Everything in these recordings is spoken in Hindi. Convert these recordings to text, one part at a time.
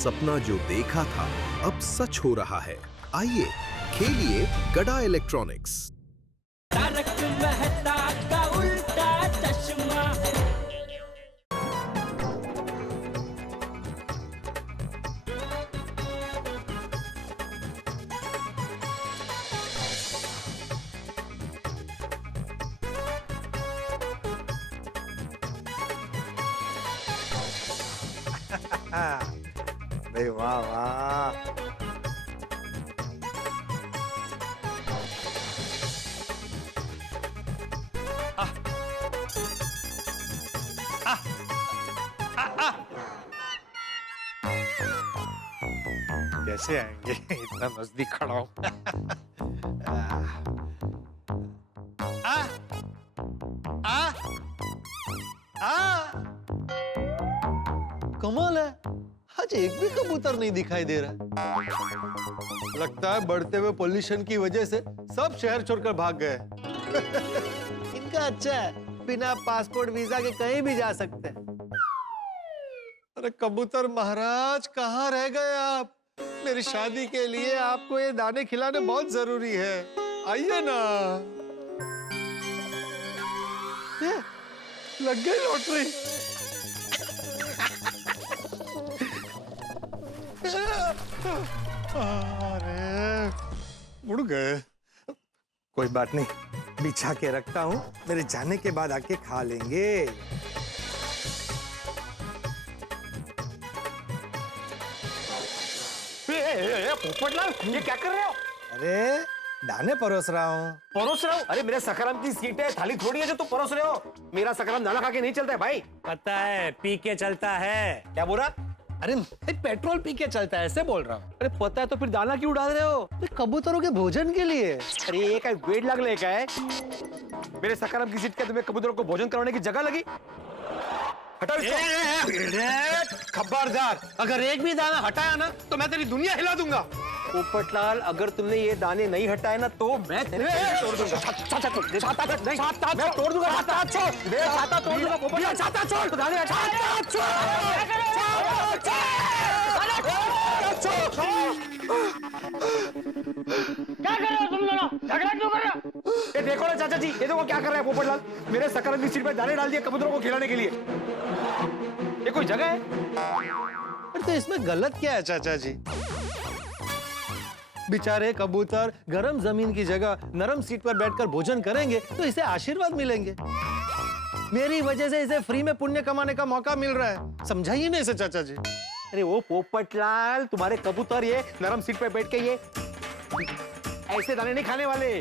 सपना जो देखा था अब सच हो रहा है। आइए खेलिए गड़ा इलेक्ट्रॉनिक्स। तारक मेहता का उल्टा चश्मा। भाई वाह वाह। कैसे आएंगे इतना नजदीक खड़ा हूं। कमाल है, आज एक भी कबूतर नहीं दिखाई दे रहा। लगता है बढ़ते हुए पोल्यूशन की वजह से सब शहर छोड़कर भाग गए। इनका अच्छा है, बिना पासपोर्ट वीजा के कहीं भी जा सकते हैं। अरे कबूतर महाराज कहाँ रह गए आप? मेरी शादी के लिए आपको ये दाने खिलाने बहुत जरूरी है, आइए ना। ये, लग गई लॉटरी। अरे उड़ गए। कोई बात नहीं, बिछा के रखता हूँ, मेरे जाने के बाद आके खा लेंगे। पोपटलाल, ये क्या कर रहे हो? अरे दाने परोस रहा हूँ। परोस रहे हो? अरे मेरे सकराम की सीट है, थाली थोड़ी है जो तुम परोस रहे हो। मेरा सकराम दाना खा के नहीं चलता है भाई। पता है, पी के चलता है। क्या बोला? अरे पेट्रोल पी के चलता है, ऐसे बोल रहा हूँ। अरे पता है तो फिर दाना क्यों उड़ा रहे हो? कबूतरों के भोजन के लिए। अरे ये क्या वेट लग लेगा है? मेरे सकराम की सीट क्या तुम्हें कबूतरों को भोजन कराने की जगह लगी? हटाओ इसको। खबरदार, अगर एक भी दाना हटाया ना तो मैं तेरी दुनिया हिला दूंगा। पोपटलाल, अगर तुमने ये दाने नहीं हटाए ना तो मैं तेरे तोड़ दूंगा। छाता तोड़ दूंगा। छाता तोड़ दूंगा। पोपटलाल छाता छोड़। दाने छाता क्या कर रहे हो तुम दोनों? झगड़ा क्यों कर रहे हो? ये देखो ना चाचा जी, ये देखो क्या कर रहा है पोपटलाल। मेरे सकराम की सीट पे दाने डाल दिए कबूतरों को खिलाने के लिए। ये कोई जगह है? अरे तो इसमें गलत क्या है चाचा जी? बेचारे कबूतर गर्म जमीन की जगह नरम सीट पर बैठकर भोजन करेंगे तो इसे आशीर्वाद मिलेंगे। मेरी वजह से इसे फ्री में पुण्य कमाने का मौका मिल रहा है, समझाइए ना इसे चाचा जी। अरे वो पोपटलाल, तुम्हारे कबूतर ये नरम सीट पे बैठ के ये ऐसे दाने नहीं खाने वाले,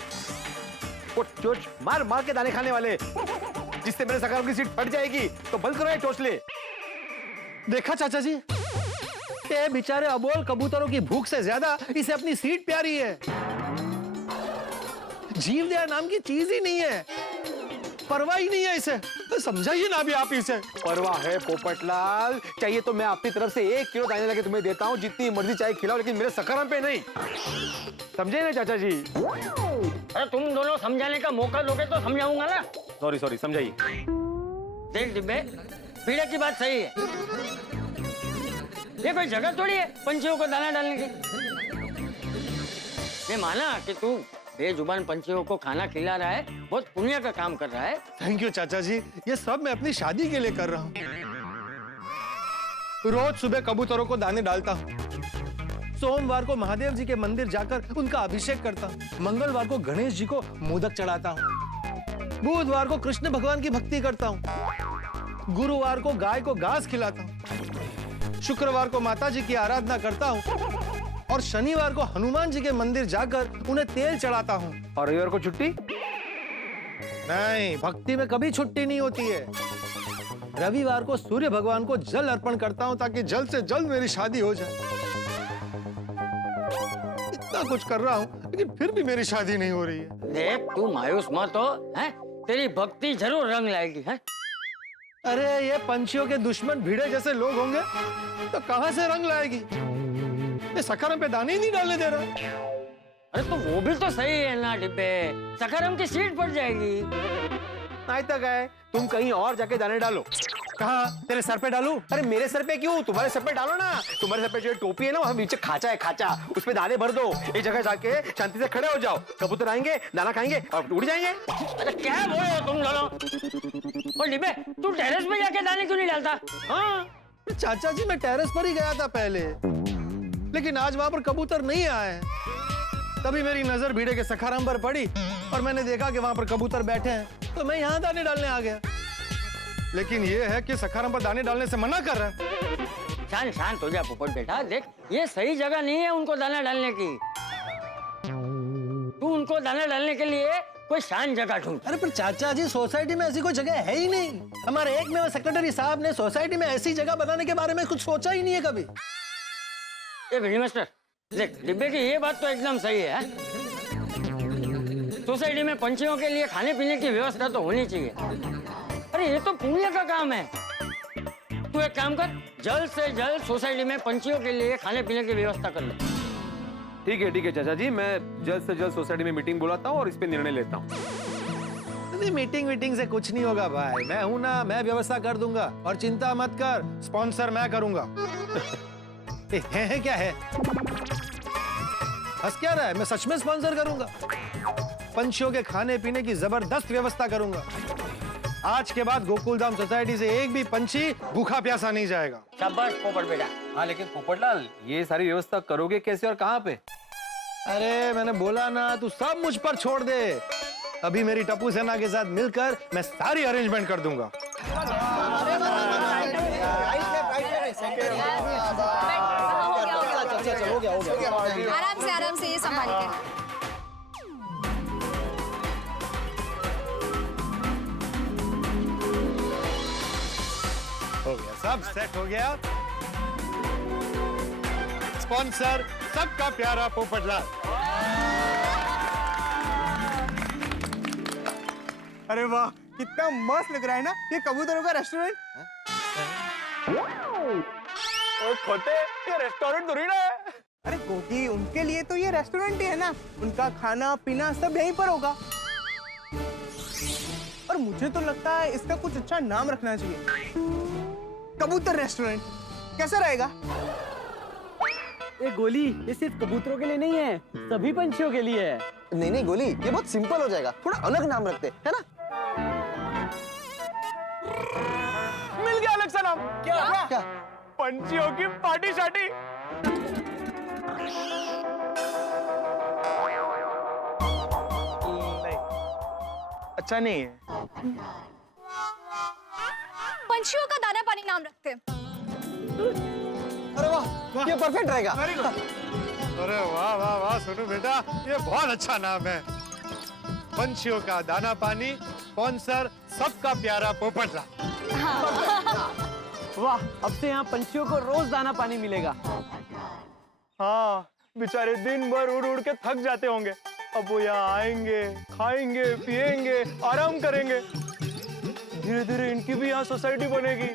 वो चोच मार मार के दाने खाने वाले, जिससे मेरे सकराम की सीट फट जाएगी। तो बंद करो ये चोचले। देखा चाचा जी, ये बेचारे अबोल कबूतरों की भूख से ज्यादा इसे अपनी सीट प्यारी है। जीव दया नाम की चीज ही नहीं है, परवाह ही नहीं है इसे। तो समझाइए ना अभी आप इसे। परवाह है पोपटलाल, चाहिए तो मैं अपनी तरफ से 1 किलो दाने लगे तुम्हें देता हूँ, जितनी मर्जी चाहे खिलाओ, लेकिन मेरे सकराम पे नहीं। समझे ना चाचा जी? अरे तुम दोनों समझाने का मौका दोगे तो समझाऊंगा ना। सॉरी समझाइए। देख डिब्बे, पीड़े की बात सही है। ये कोई जगह थोड़ी है पंछियों को दाना डालने की। मैं माना कि तू बेजुबान पंछियों को खाना खिला रहा है, बहुत पुण्य का काम कर रहा है। थैंक यू चाचा जी, ये सब मैं अपनी शादी के लिए कर रहा हूँ। रोज सुबह कबूतरों को दाने डालता हूँ, सोमवार को महादेव जी के मंदिर जाकर उनका अभिषेक करता हूँ, मंगलवार को गणेश जी को मोदक चढ़ाता हूँ, बुधवार को कृष्ण भगवान की भक्ति करता हूँ, गुरुवार को गाय को घास खिलाता हूँ, शुक्रवार को माता जी की आराधना करता हूँ और शनिवार को हनुमान जी के मंदिर जाकर उन्हें तेल चढ़ाता हूँ। और रविवार को छुट्टी? नहीं, भक्ति में कभी छुट्टी नहीं होती है। रविवार को सूर्य भगवान को जल अर्पण करता हूँ ताकि जल्द से जल्द मेरी शादी हो जाए। इतना कुछ कर रहा हूँ लेकिन फिर भी मेरी शादी नहीं हो रही है। देख तू मायूस मत हो, हैं? तेरी भक्ति जरूर रंग लाएगी, हैं? अरे ये पंछियों के दुश्मन भीड़े जैसे लोग होंगे तो कहां से रंग लाएगी? ये सकरम पे दाने ही नहीं डालने दे रहा। अरे तो वो भी तो सही है ना डिब्बे, सकरम की सीट पड़ जाएगी। नहीं तक है, तुम कहीं और जाके दाने डालो। कहाँ तेरे सर पे डालूं? अरे मेरे सर पे क्यों, तुम्हारे सर पे डालो ना। तुम्हारे सर पे जो टोपी है ना, वहाँ नीचे खाचा है, खाचा, उस पे दाने भर दो। एक जगह जाके शांति से खड़े हो जाओ, कबूतर आएंगे, दाना खाएंगे और उड़ जाएंगे। अरे क्या बोल रहे हो तुम दोनों? और डिब्बे, तू टेरेस पे जाके दाने क्यों नहीं डालता? हाँ, चाचा जी, मैं टेरेस पर ही गया था पहले, लेकिन आज वहां पर कबूतर नहीं आए। तभी मेरी नजर भीड़े के सखाराम पर पड़ी और मैंने देखा कि वहां पर कबूतर बैठे हैं, तो मैं यहाँ दाने डालने आ गया। लेकिन ये है कि सखाराम पर दाने डालने से मना कर रहा है। शांत शांत हो जा पोपट बेटा। देख, ये सही जगह नहीं है उनको दाना डालने की। तू उनको दाना डालने के लिए कोई शांत जगह ढूंढ। अरे पर चाचा जी, सोसाइटी में ऐसी कोई जगह है ही नहीं। हमारे एक में सेक्रेटरी साहब ने सोसाइटी में ऐसी जगह बनाने के बारे में कुछ सोचा ही नहीं है कभी। ये भिड़ी मास्टर, देख डिब्बे की ये बात तो एकदम सही है। सोसाइटी में पंछियों के लिए खाने पीने की व्यवस्था तो होनी चाहिए। अरे ये तो पुण्य का काम है। तू एक काम कर, जल्द से जल्द सोसाइटी में पंछियों के लिए खाने पीने की व्यवस्था कर ले। ठीक है चाचा जी, मैं जल्द से जल्द सोसाइटी में मीटिंग बुलाता हूँ और इस पे निर्णय लेता हूँ। मीटिंग से कुछ नहीं होगा भाई, मैं हूं ना, मैं व्यवस्था कर दूंगा। और चिंता मत कर, स्पॉन्सर मैं करूंगा। है क्या है? हंस क्या रहा है? मैं सच में स्पॉन्सर करूंगा। पंछियों के खाने पीने की जबरदस्त व्यवस्था करूंगा। आज के बाद गोकुलधाम सोसाइटी से एक भी पंछी भूखा प्यासा नहीं जाएगा। शाबाश पोपट बेटा। हाँ लेकिन पोपटलाल, ये सारी व्यवस्था करोगे कैसे और कहाँ पे? अरे मैंने बोला ना, तू सब मुझ पर छोड़ दे। अभी मेरी टप्पू सेना के साथ मिलकर मैं सारी अरेंजमेंट कर दूंगा। आराम से ये संभाल के। हो गया, सब सेट हो गया। स्पॉन्सर सबका प्यारा पोपटलाल। अरे वाह, कितना मस्त लग रहा है ना ये कबूतरों का रेस्टोरेंट। और खोटे, ये रेस्टोरेंट थोड़ी ना है। अरे गोगी, उनके लिए तो ये रेस्टोरेंट ही है ना। उनका खाना पीना सब यहीं पर होगा। और मुझे तो लगता है इसका कुछ अच्छा नाम रखना चाहिए, कबूतर रेस्टोरेंट। कैसा रहेगा? ये गोली, ये सिर्फ कबूतरों के लिए नहीं है, सभी पंछियों के लिए है। नहीं गोली, ये बहुत सिंपल हो जाएगा, थोड़ा अलग नाम रखते है ना। मिल गया अलग सा नाम। क्या? पंछियों की पार्टी शाटी। नहीं, अच्छा नहीं है। पंछियों का दाना पानी नाम रखते हैं। अरे वाह, ये परफेक्ट रहेगा। अरे वाह वाह वाह, सोनू बेटा, ये बहुत अच्छा नाम है। पंछियों का दाना पानी, स्पॉन्सर सबका प्यारा पोपटलाल। वाह, अब से यहाँ पंछियों को रोज दाना पानी मिलेगा। हाँ, बेचारे दिन भर उड़ उड़ के थक जाते होंगे। अब वो यहाँ आएंगे, खाएंगे, पिएंगे, आराम करेंगे। धीरे धीरे इनकी भी यहाँ सोसाइटी बनेगी।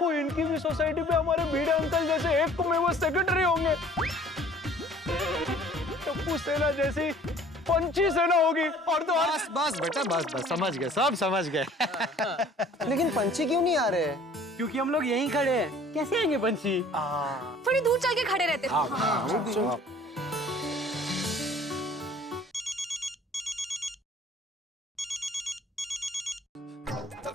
वो इनकी भी सोसाइटी पे हमारे भीड़े अंकल जैसे एक को में वो सेक्रेटरी होंगे। टप्पू सेना जैसी पंछी सेना होगी। और तो और बस बेटा, बस समझ गए, सब समझ गए। लेकिन पंछी क्यों नहीं आ रहे? क्योंकि हम लोग यहीं खड़े हैं, कैसे आएंगे पंछी? थोड़ी दूर चल के खड़े रहते हैं।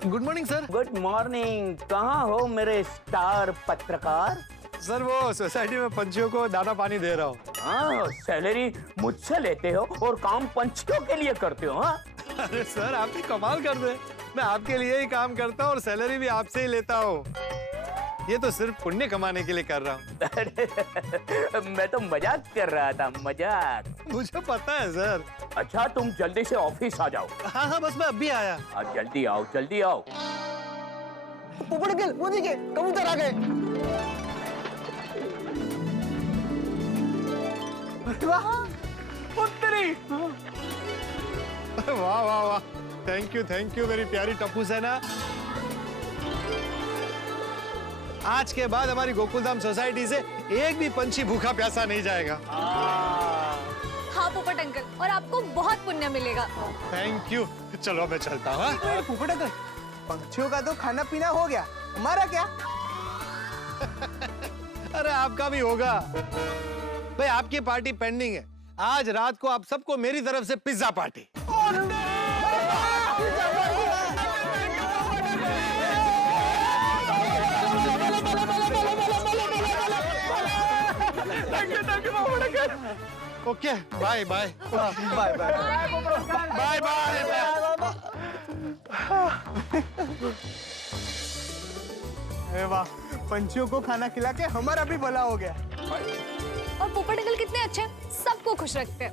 Good morning sir. Good morning. कहाँ हो मेरे स्टार पत्रकार? सर वो सोसाइटी में पंछियों को दाना पानी दे रहा हूँ। हाँ, सैलरी मुझसे लेते हो और काम पंछियों के लिए करते हो। हाँ, अरे सर, आप भी कमाल कर दे। मैं आपके लिए ही काम करता हूँ और सैलरी भी आपसे ही लेता हूँ। ये तो सिर्फ पुण्य कमाने के लिए कर रहा हूँ। अरे मैं तो मजाक कर रहा था, मजाक। मुझे पता है सर। अच्छा, तुम जल्दी से ऑफिस आ जाओ। हाँ हाँ, बस मैं अभी आया। जल्दी आओ, जल्दी आओ। पोपट अंकल, वो देखिए कबूतर आ गए। वाह, उत्तरी। वाह वाह वाह, थैंक यू मेरी प्यारी टप्पू सेना। आज के बाद हमारी गोकुलधाम सोसाइटी से एक भी पंछी भूखा प्यासा नहीं जाएगा। हाँ पोपट अंकल, और आपको बहुत पुण्य मिलेगा। Thank you. चलो मैं चलता हूँ। पोपट अंकल, पंछियों का तो खाना पीना हो गया, हमारा क्या? अरे आपका भी होगा भाई, आपकी पार्टी पेंडिंग है। आज रात को आप सबको मेरी तरफ से pizza party. Okay bye bye bye bye. Bye bye. अरे वाह, पंछियों को खाना खिला के हमारा भी भला हो गया। और पोपट अंकल कितने अच्छे हैं, सबको खुश रखते हैं।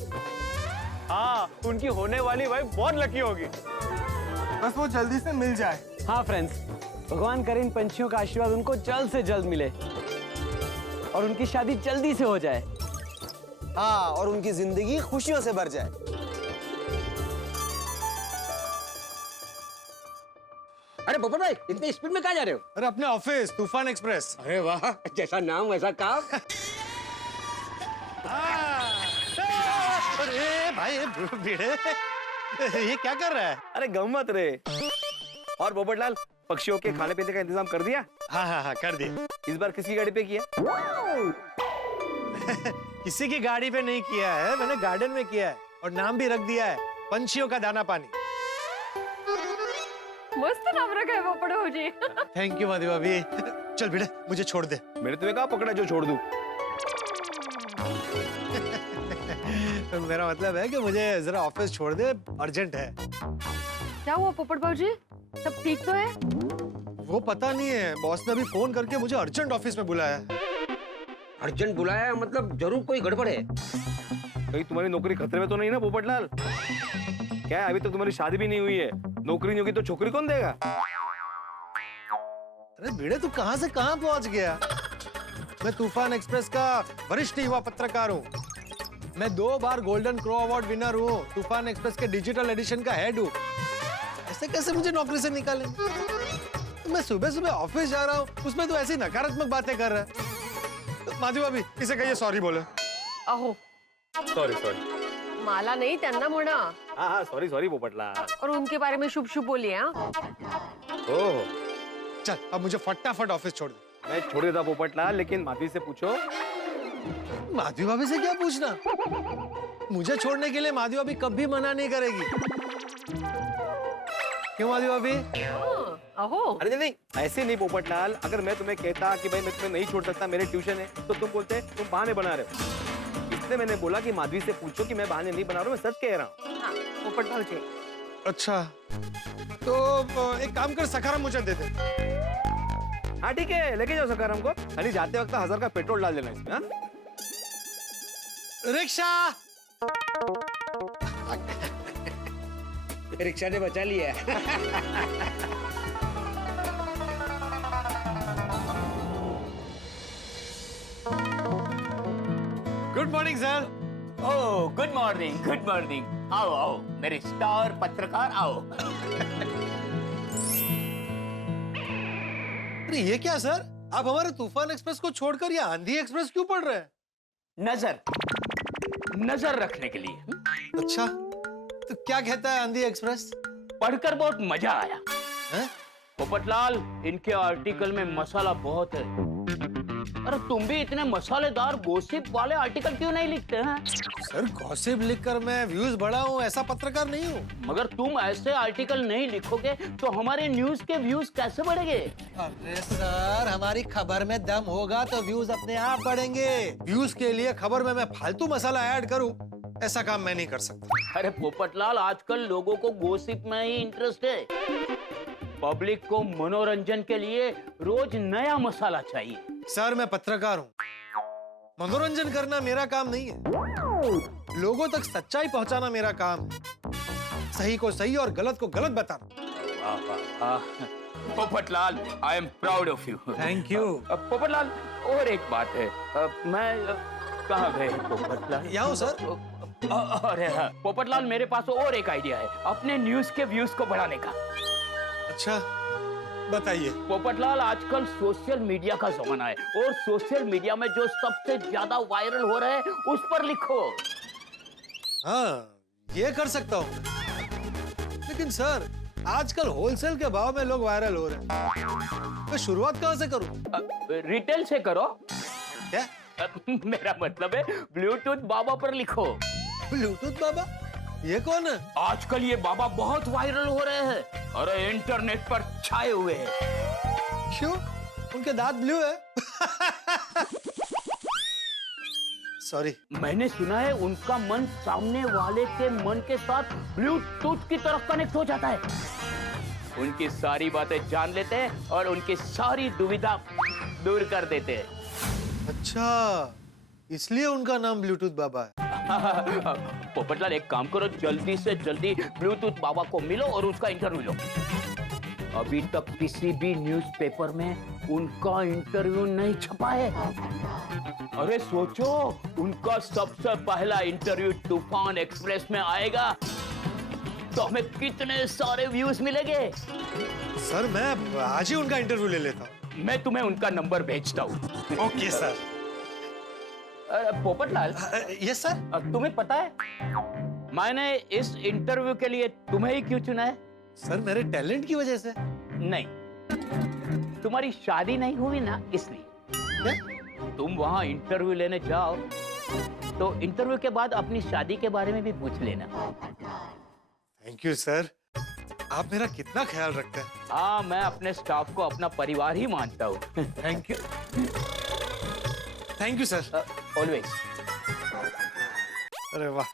हाँ, उनकी होने वाली वाइफ बहुत लकी होगी। बस वो जल्दी से मिल जाए। हाँ फ्रेंड्स, भगवान करे इन पंछियों का आशीर्वाद उनको जल्द से जल्द मिले और उनकी शादी जल्दी से हो जाए। हाँ, और उनकी जिंदगी खुशियों से भर जाए। अरे पोपट भाई, इतनी स्पीड में कहाँ जा रहे हो? अरे अपने ऑफिस तूफान एक्सप्रेस। अरे वाह, जैसा नाम वैसा काम। अरे भाई भिड़े, ये क्या कर रहा है? अरे गम्मत रे। और पोपटलाल, पक्षियों के खाने पीने का इंतजाम कर दिया? हाँ हाँ हाँ कर दिया। इस बार किसकी गाड़ी पे किया? किसी की गाड़ी पे नहीं किया है, मैंने गार्डन में किया है और नाम भी रख दिया है पंछियों का दाना पानी। मस्त नाम रखा है पोपट भाजी। थैंक यू माधवी भाभी। चल भिड़े, मुझे छोड़ दे। मैंने तुम्हें कहा पकड़ा जो छोड़ दूं। मेरा मतलब है कि मुझे जरा ऑफिस छोड़ दे, अर्जेंट है। क्या हुआ पोपट भाजी, सब ठीक तो है? वो पता नहीं है, बॉस ने अभी फोन करके मुझे अर्जेंट ऑफिस में बुलाया है। अर्जेंट बुलाया है, मतलब जरूर कोई गड़बड़ है। कहीं तुम्हारी नौकरी खतरे में तो नहीं ना पोपटलाल? क्या है, अभी तक तुम्हारी शादी भी नहीं हुई है, नौकरी नहीं होगी तो छोकरी कौन देगा? अरे भिड़े, तू कहां से कहां पहुंच गया? मैं तूफान एक्सप्रेस का वरिष्ठ युवा पत्रकार हूँ। मैं 2 बार गोल्डन क्रो अवार्ड विनर हूँ। तूफान एक्सप्रेस के डिजिटल एडिशन का हेड हूँ। ऐसे कैसे मुझे नौकरी से निकालेंगे? मैं सुबह सुबह ऑफिस जा रहा हूँ, उसमें तो ऐसी नकारात्मक बातें कर रहा है। माधवी भाभी, इसे कहिए सॉरी बोले। अहो, सॉरी सॉरी। मला नहीं त्यांना म्हणा, हाँ हाँ सॉरी सॉरी पोपटलाल। और उनके बारे में शुभ शुभ बोलिए। हाँ, ओह, चल अब मुझे फटाफट ऑफिस छोड़ दे। मैं छोड़ देता पोपटलाल, लेकिन माधवी से पूछो। माधवी भाभी से क्या पूछना? मुझे छोड़ने के लिए माधवी भाभी कभी मना नहीं करेगी। क्यों माधवी भाभी? अहो, अरे नहीं, ऐसे नहीं पोपटलाल। अगर मैं तुम्हें कहता कि भाई मैं तुम्हें नहीं छोड़ सकता, मेरे ट्यूशन है, तो तुम बोलते तुम बहाने बना रहे हो। इसलिए मैंने बोला कि माधवी से पूछो कि मैं बहाने नहीं बना रहा हूँ, मैं सच कह रहा हूँ। हाँ, पोपट भाजी। अच्छा, तो एक काम कर, सखाराम मुझे दे दे। हाँ ठीक है, लेके जाओ सकाराम को। खाली जाते वक्त 1000 का पेट्रोल डाल देना इसमें। हाँ? रिक्शा। रिक्शा ने बचा लिया। Good morning sir. Oh good morning, good morning. आओ आओ मेरे स्टार पत्रकार, आओ। अरे ये क्या सर, आप हमारे तूफान एक्सप्रेस को छोड़कर ये आंधी एक्सप्रेस क्यों पढ़ रहे हैं? नजर रखने के लिए। अच्छा, तो क्या कहता है आंधी एक्सप्रेस? पढ़कर बहुत मजा आया। हैं? पोपटलाल, इनके आर्टिकल में मसाला बहुत है। अरे तुम भी इतने मसालेदार गॉसिप वाले आर्टिकल क्यों नहीं लिखते हैं? सर गॉसिप लिखकर मैं व्यूज बढ़ाऊं ऐसा पत्रकार नहीं हूँ। मगर तुम ऐसे आर्टिकल नहीं लिखोगे तो हमारे न्यूज के व्यूज कैसे बढ़ेंगे? अरे सर, हमारी खबर में दम होगा तो व्यूज अपने आप बढ़ेंगे। व्यूज के लिए खबर में मैं फालतू मसाला ऐड करूं, ऐसा काम मैं नहीं कर सकता। अरे पोपटलाल, आजकल लोगों को गॉसिप में ही इंटरेस्ट है। पब्लिक को मनोरंजन के लिए रोज नया मसाला चाहिए। सर मैं पत्रकार हूँ, मनोरंजन करना मेरा काम नहीं है। लोगों तक सच्चाई पहुंचाना मेरा काम है। सही को सही और गलत को गलत बताना। Popatlal, I am proud of you. Thank you. Popatlal, और एक बात है, मैं कहाँ गए पोपटलाल? यहाँ हूँ सर। अरे हाँ, पोपटलाल, मेरे पास और एक आइडिया है अपने न्यूज के व्यूज को बढ़ाने का। अच्छा बताइए। पोपटलाल, आजकल सोशल मीडिया का जमाना है और सोशल मीडिया में जो सबसे ज्यादा वायरल हो रहा है उस पर लिखो। हाँ, ये कर सकता हूँ, लेकिन सर आजकल होलसेल के भाव में लोग वायरल हो रहे हैं। मैं शुरुआत कहाँ से करूं? रिटेल से करो। क्या? मेरा मतलब है ब्लूटूथ बाबा पर लिखो। ब्लूटूथ बाबा? ये कौन है? आजकल ये बाबा बहुत वायरल हो रहे हैं। अरे इंटरनेट पर छाए हुए हैं। क्यों? उनके दांत ब्लू है? सॉरी। मैंने सुना है उनका मन सामने वाले के मन के साथ ब्लूटूथ की तरफ कनेक्ट हो जाता है। उनकी सारी बातें जान लेते हैं और उनकी सारी दुविधा दूर कर देते हैं। अच्छा, इसलिए उनका नाम ब्लूटूथ बाबा है। पोपटलाल एक काम करो, जल्दी से जल्दी ब्लूटूथ बाबा को मिलो और उसका इंटरव्यू लो। अभी तक किसी भी न्यूज़पेपर में उनका इंटरव्यू नहीं छपा है। अरे सोचो, उनका सबसे पहला इंटरव्यू तूफान एक्सप्रेस में आएगा तो हमें कितने सारे व्यूज मिलेंगे। सर मैं आज ही उनका इंटरव्यू ले लेता हूँ। मैं तुम्हें उनका नंबर भेजता हूँ। Okay sir. Popatlal, yes sir. तुम्हें पता है मैंने इस इंटरव्यू के लिए तुम्हें ही क्यों चुना है? सर मेरे टैलेंट की वजह से? नहीं, तुम्हारी शादी नहीं हुई ना, इसलिए। क्या? तुम वहाँ इंटरव्यू लेने जाओ तो इंटरव्यू के बाद अपनी शादी के बारे में भी पूछ लेना। थैंक यू सर, आप मेरा कितना ख्याल रखते हैं। हाँ, मैं अपने स्टाफ को अपना परिवार ही मानता हूँ। Thank you sir. ऑलवेज। अरे वाह,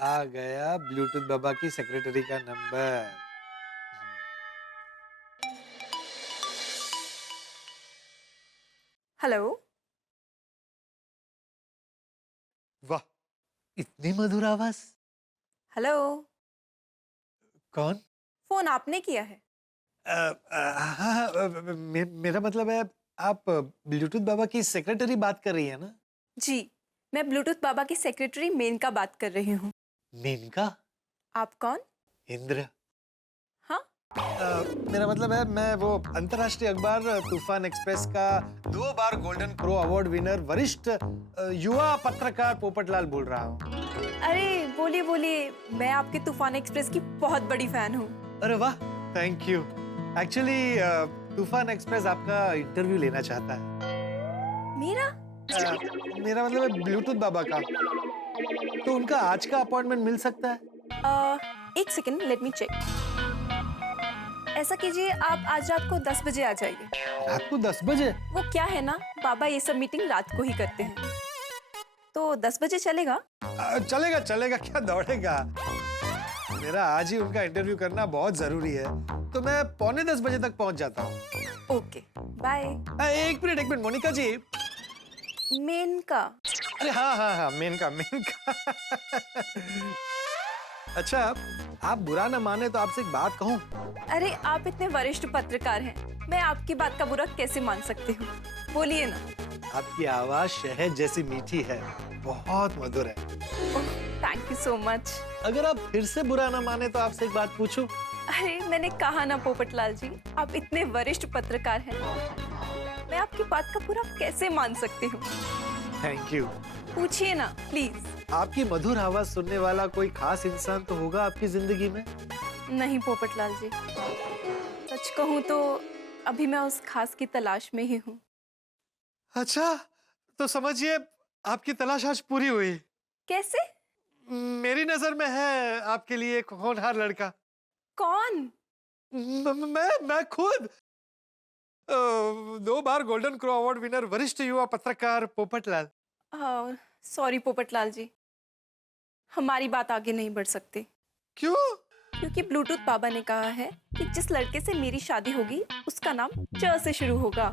आ गया ब्लूटूथ बाबा की सेक्रेटरी का नंबर। हेलो। वाह, इतनी मधुर आवाज। हेलो। कौन? फोन आपने किया है? मेरा मतलब है आप ब्लूटूथ बाबा की सेक्रेटरी बात कर रही है ना? जी, मैं ब्लूटूथ बाबा की सेक्रेटरी मेनका बात कर रही हूँ। मेनका? आप कौन? इंद्र। हाँ? मेरा मतलब है मैं वो अंतर्राष्ट्रीय अखबार तूफान एक्सप्रेस का 2 बार गोल्डन क्रो अवार्ड विनर वरिष्ठ युवा पत्रकार पोपटलाल बोल रहा हूँ। अरे बोलिए बोलिए, मैं आपके तूफान एक्सप्रेस की बहुत बड़ी फैन हूँ। अरे वाह, थैंक यू। एक्चुअली तूफान एक्सप्रेस आपका इंटरव्यू लेना चाहता है। मेरा? मेरा मतलब है ब्लूटूथ बाबा का। तो उनका आज का अपॉइंटमेंट मिल सकता है? एक सेकंड, लेट मी चेक। ऐसा कीजिए, आप आज रात को 10 बजे आ जाइए। रात को 10 बजे? वो क्या है ना, बाबा ये सब मीटिंग रात को ही करते हैं, तो 10 बजे चलेगा? चलेगा चलेगा, क्या दौड़ेगा। मेरा आज ही उनका इंटरव्यू करना बहुत जरूरी है, तो मैं 9:45 बजे तक पहुंच जाता हूँ। Okay, bye. एक मिनट मोनिका जी। मेनका? अरे हाँ, मेनका। अच्छा, आप बुरा ना माने तो आपसे एक बात कहूँ? अरे आप इतने वरिष्ठ पत्रकार हैं, मैं आपकी बात का बुरा कैसे मान सकती हूँ? बोलिए ना। आपकी आवाज शहद जैसी मीठी है, बहुत मधुर है। Thank you so much. अगर आप फिर से बुरा ना माने तो आपसे एक बात पूछूं? अरे मैंने कहा ना पोपटलाल जी, आप इतने वरिष्ठ पत्रकार हैं, मैं आपकी बात का बुरा कैसे मान सकती हूँ? Thank you. पूछिए ना प्लीज। आपकी मधुर आवाज सुनने वाला कोई खास इंसान तो होगा आपकी जिंदगी में? नहीं पोपटलाल जी, सच कहूँ तो अभी मैं उस खास की तलाश में ही हूँ। अच्छा, तो समझिए आपकी तलाश आज पूरी हुई। कैसे? मेरी नजर में है आपके लिए एक होनहार लड़का। कौन? मैं खुद 2 बार गोल्डन क्रो अवार्ड विनर वरिष्ठ युवा पत्रकार पोपटलाल। सॉरी पोपटलाल जी, हमारी बात आगे नहीं बढ़ सकती। क्यों? क्योंकि ब्लूटूथ बाबा ने कहा है कि जिस लड़के से मेरी शादी होगी उसका नाम च से शुरू होगा।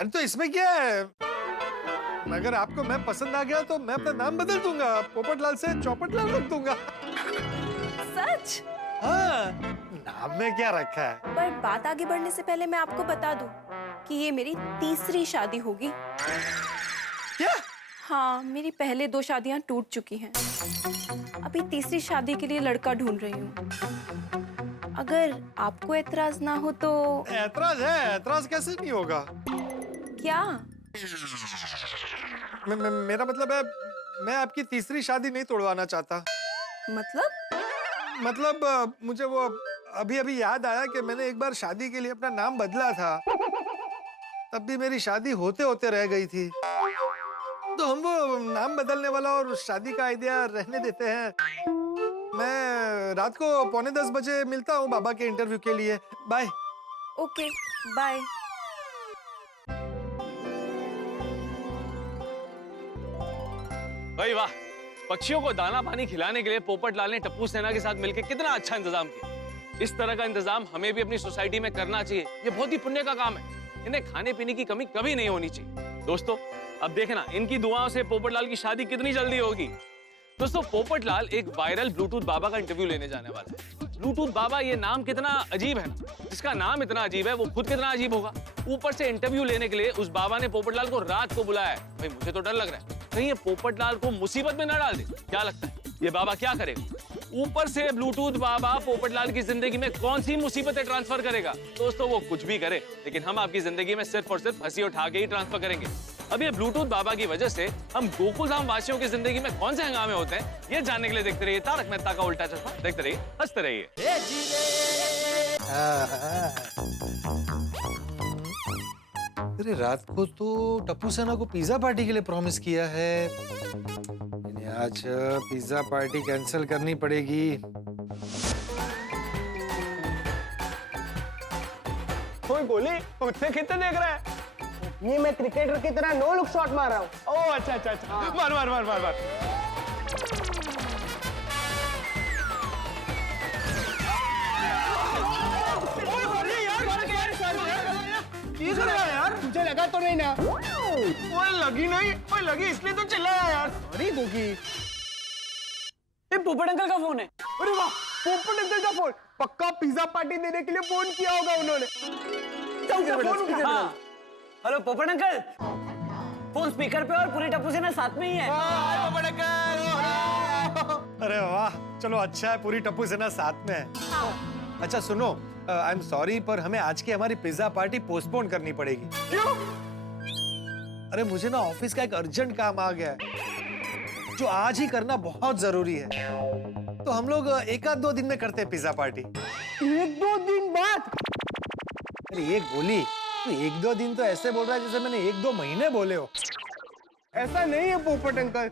अरे तो इसमें क्या है? अगर आपको मैं पसंद आ गया तो मैं अपना नाम बदल दूंगा, पोपटलाल से चौपटलाल रख दूंगा। सच? हाँ, नाम में क्या रखा है? पर बात आगे बढ़ने से पहले मैं आपको बता दूं कि ये मेरी तीसरी शादी होगी। क्या? हाँ, मेरी पहले 2 शादियां टूट चुकी हैं। अभी तीसरी शादी के लिए लड़का ढूंढ रही हूँ। अगर आपको एतराज ना हो तो। एतराज है, एतराज कैसे नहीं होगा? क्या? मेरा मतलब है मैं आपकी तीसरी शादी नहीं तोड़वाना चाहता। मतलब? मतलब मुझे वो अभी अभी याद आया कि मैंने एक बार शादी के लिए अपना नाम बदला था, तब भी मेरी शादी होते होते रह गई थी। तो हम वो नाम बदलने वाला और शादी का आइडिया रहने देते हैं। मैं रात को 9:45 बजे मिलता हूँ बाबा के इंटरव्यू के लिए। बाय। Okay bye. भाई वाह, पक्षियों को दाना पानी खिलाने के लिए पोपटलाल ने टप्पू सेना के साथ मिलकर कितना अच्छा इंतजाम किया। इस तरह का इंतजाम हमें भी अपनी सोसाइटी में करना चाहिए। ये बहुत ही पुण्य का काम है। इन्हें खाने पीने की कमी कभी नहीं होनी चाहिए। दोस्तों अब देखना इनकी दुआओं से पोपटलाल की शादी कितनी जल्दी होगी। दोस्तों पोपटलाल एक वायरल ब्लूटूथ बाबा का इंटरव्यू लेने जाने वाला है। ब्लूटूथ बाबा, ये नाम कितना अजीब है ना। जिसका नाम इतना अजीब है वो खुद कितना अजीब होगा। ऊपर से इंटरव्यू लेने के लिए उस बाबा ने पोपटलाल को रात को बुलाया है। भाई मुझे तो डर लग रहा है कहीं ये पोपटलाल को मुसीबत में ना डाल दे। क्या लगता है ये बाबा क्या करेगा? ऊपर से ब्लूटूथ बाबा पोपटलाल की जिंदगी में कौन सी मुसीबतें ट्रांसफर करेगा? दोस्तों वो कुछ भी करे, लेकिन हम आपकी जिंदगी में सिर्फ और सिर्फ हंसी उठा के ही ट्रांसफर करेंगे। अब ये ब्लूटूथ बाबा की वजह से हम गोकुल धाम वासियों की जिंदगी में कौन से हंगामे होते हैं, ये जानने के लिए देखते रहिए तारक मेहता का उल्टा चश्मा। देखते रहिए, हंसते रहिए। अरे रात को तो टप्पू सेना को पिज्जा पार्टी के लिए प्रॉमिस किया है। इन्हें आज पिज्जा पार्टी कैंसिल करनी पड़ेगी। कोई गोली उतने कितने देख रहा है? ये मैं क्रिकेटर की तरह नो लुक शॉट मार रहा हूँ। ओह अच्छा अच्छा अच्छा, मार मार मार मार मार। यार तुझे लगा तो नहीं ना? ओए लगी नहीं, ओए लगी इसलिए तो चिल्लाया यार। अरे दुखी। ये पोपट अंकल का फोन है। अरे वाह, पोपट अंकल का फोन। पक्का पिज्जा पार्टी देने के लिए फोन किया होगा उन्होंने। हाँ। हेलो पोपट अंकल, फोन स्पीकर पे और पूरी टप्पू सेना साथ में ही है। अरे वाह, चलो अच्छा है पूरी टप्पू सेना साथ में है। अच्छा सुनो, आई एम सॉरी पर हमें आज की हमारी पिज्जा पार्टी पोस्टपोन करनी पड़ेगी। क्यों? अरे मुझे ना ऑफिस का एक अर्जेंट काम आ गया है जो आज ही करना बहुत जरूरी है। तो हम लोग 1-2 दिन में करते हैं पिज्जा पार्टी। 1-2 दिन बाद? अरे एक बोली तू 1-2 दिन तो ऐसे बोल रहा है जैसे मैंने 1-2 महीने बोले हो। ऐसा नहीं है पोपट अंकल,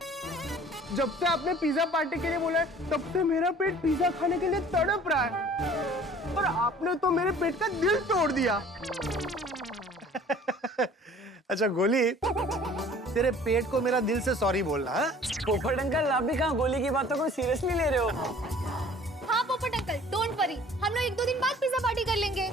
जब से आपने पिज्जा पार्टी के लिए बोला है तब से मेरा पेट पिज्जा खाने के लिए तड़प रहा है, और आपने तो मेरे पेट का दिल तोड़ दिया। अच्छा गोली, तेरे पेट को मेरा दिल से सॉरी बोलना। हाँ पोपट अंकल आप भी कहाँ गोली की बातों को सीरियसली ले रहे हो? हाँ पोपट अंकल डोंट वरी, हम लोग 1-2 दिन बाद पिज्जा पार्टी कर लेंगे।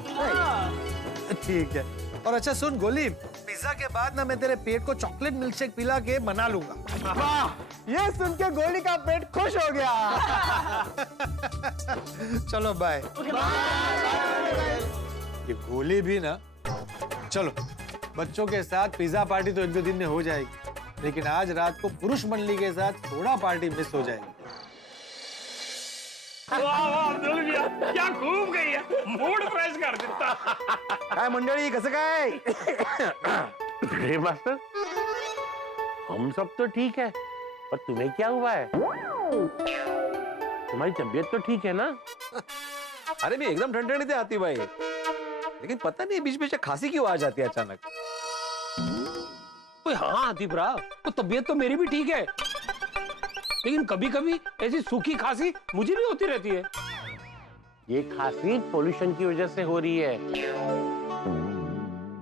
ठीक है। और अच्छा सुन गोली, पिज्जा के बाद ना मैं तेरे पेट को चॉकलेट मिल्क शेक पिला के मना लूंगा। वाह, ये सुन के गोली का पेट खुश हो गया। चलो बाय। ये गोली भी ना, चलो बच्चों के साथ पिज्जा पार्टी तो 1-2 दिन में हो जाएगी, लेकिन आज रात को पुरुष मंडली के साथ सोडा पार्टी मिस हो जाएगी। वाह वाह अब्दुल भैया, क्या खूब गई है, मूड फ्रेश कर देता। काय मंडळी कसं काय? अरे मास्टर, हम सब तो ठीक है, पर तुम्हें क्या हुआ है? तुम्हारी तबीयत तो ठीक है ना? अरे मैं एकदम ठंडे से आती भाई, लेकिन पता नहीं बीच बीच खांसी क्यों आ जाती है अचानक। ओए हाँ आतिफ राव, तो तबीयत तो मेरी भी ठीक है, लेकिन कभी कभी ऐसी सूखी खांसी मुझे भी होती रहती है। ये खांसी पोल्यूशन की वजह से हो रही है।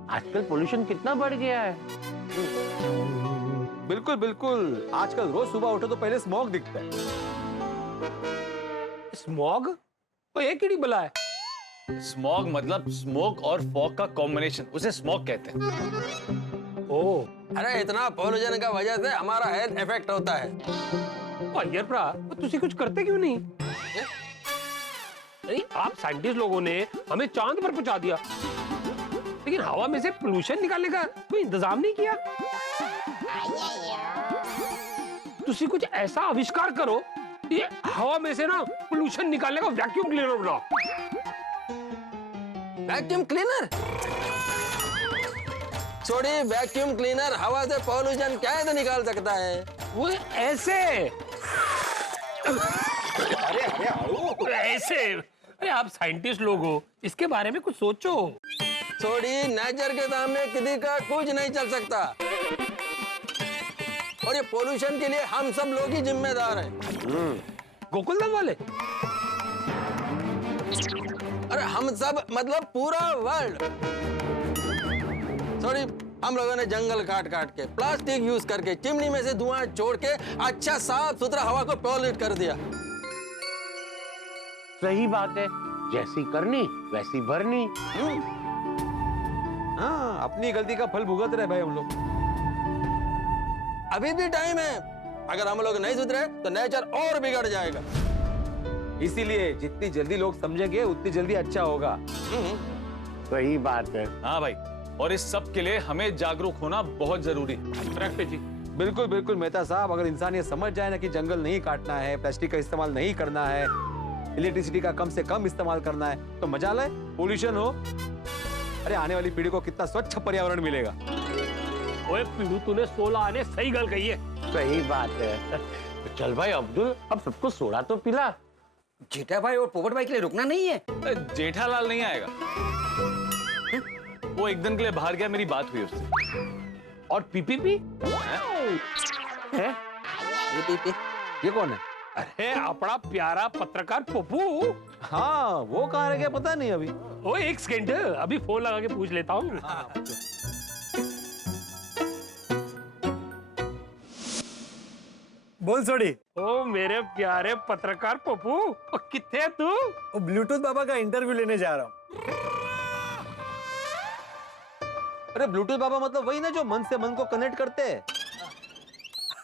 आजकल पोल्यूशन कितना बढ़ गया है। बिल्कुल बिल्कुल, आजकल रोज सुबह उठो तो पहले स्मॉग दिखता है। स्मॉग? तो एक ही बला है। स्मॉग मतलब स्मोक और फॉग का कॉम्बिनेशन, उसे स्मॉग कहते हैं। ओह, अरे इतना पॉल्यूशन का वजह से हमारा हेल्थ इफेक्ट होता है। यार भरा, तुसी कुछ करते क्यों नहीं? नहीं, आप साइंटिस्ट लोगों ने हमें चांद पर पहुंचा दिया, लेकिन हवा में से पोल्यूशन निकालने का कोई इंतजाम नहीं किया। तुसी कुछ ऐसा आविष्कार करो, ये हवा में से ना पोल्यूशन निकालने का वैक्यूम क्लीनर बनाओ। Vacuum cleaner? छोड़ी, वैक्यूम क्लीनर हवा से पॉल्यूशन कैसे निकाल सकता है? वो ऐसे। अरे अरे कैसे? अरे आप साइंटिस्ट लोग हो, इसके बारे में कुछ सोचो। थोड़ी नेचर के सामने किसी का कुछ नहीं चल सकता, और ये पोल्यूशन के लिए हम सब लोग ही जिम्मेदार हैं। गोकुलधाम वाले? अरे हम सब मतलब पूरा वर्ल्ड। सॉरी, हम लोगों ने जंगल काट काट के, प्लास्टिक यूज करके, चिमनी में से धुआं छोड़ के अच्छा साफ सुथरा हवा को पॉल्यूट कर दिया। सही बात है, जैसी करनी वैसी भरनी। हाँ, अपनी गलती का फल भुगत रहे भाई हम लोग। अभी भी टाइम है, अगर हम लोग नहीं सुधरे तो नेचर और बिगड़ जाएगा। इसीलिए जितनी जल्दी लोग समझेंगे उतनी जल्दी अच्छा होगा। सही बात है। हाँ भाई, और इस सब के लिए हमें जागरूक होना बहुत जरूरी है। करेक्ट जी। बिल्कुल बिल्कुल मेहता साहब, अगर इंसान ये समझ जाए ना कि जंगल नहीं काटना है, प्लास्टिक का इस्तेमाल नहीं करना है, इलेक्ट्रिसिटी का कम से कम इस्तेमाल करना है, तो मजा लाए, पोल्यूशन हो। अरे आने वाली पीढ़ी को कितना स्वच्छ पर्यावरण मिलेगा। ओए पीड़ू, तूने 16 आने सही गल कही है। सही बात है। तो चल भाई अब्दुल, अब सबको सोडा तो पिला। जेठा भाई और पोपट भाई के लिए रुकना नहीं है। जेठालाल नहीं आएगा, वो एक दिन के लिए बाहर गया, मेरी बात हुई उससे। और पीपीपी है? ये कौन है? अरे अपना प्यारा पत्रकार पप्पू। हाँ, वो कहाँ रह गया पता नहीं अभी। ओ एक सेकंड, अभी फोन लगा के पूछ लेता हूँ। बोल सोडी। ओ मेरे प्यारे पत्रकार पप्पू, कितने तू? वो ब्लूटूथ बाबा का इंटरव्यू लेने जा रहा हूँ। अरे ब्लूटूथ बाबा मतलब वही ना जो मन से मन को कनेक्ट करते हैं।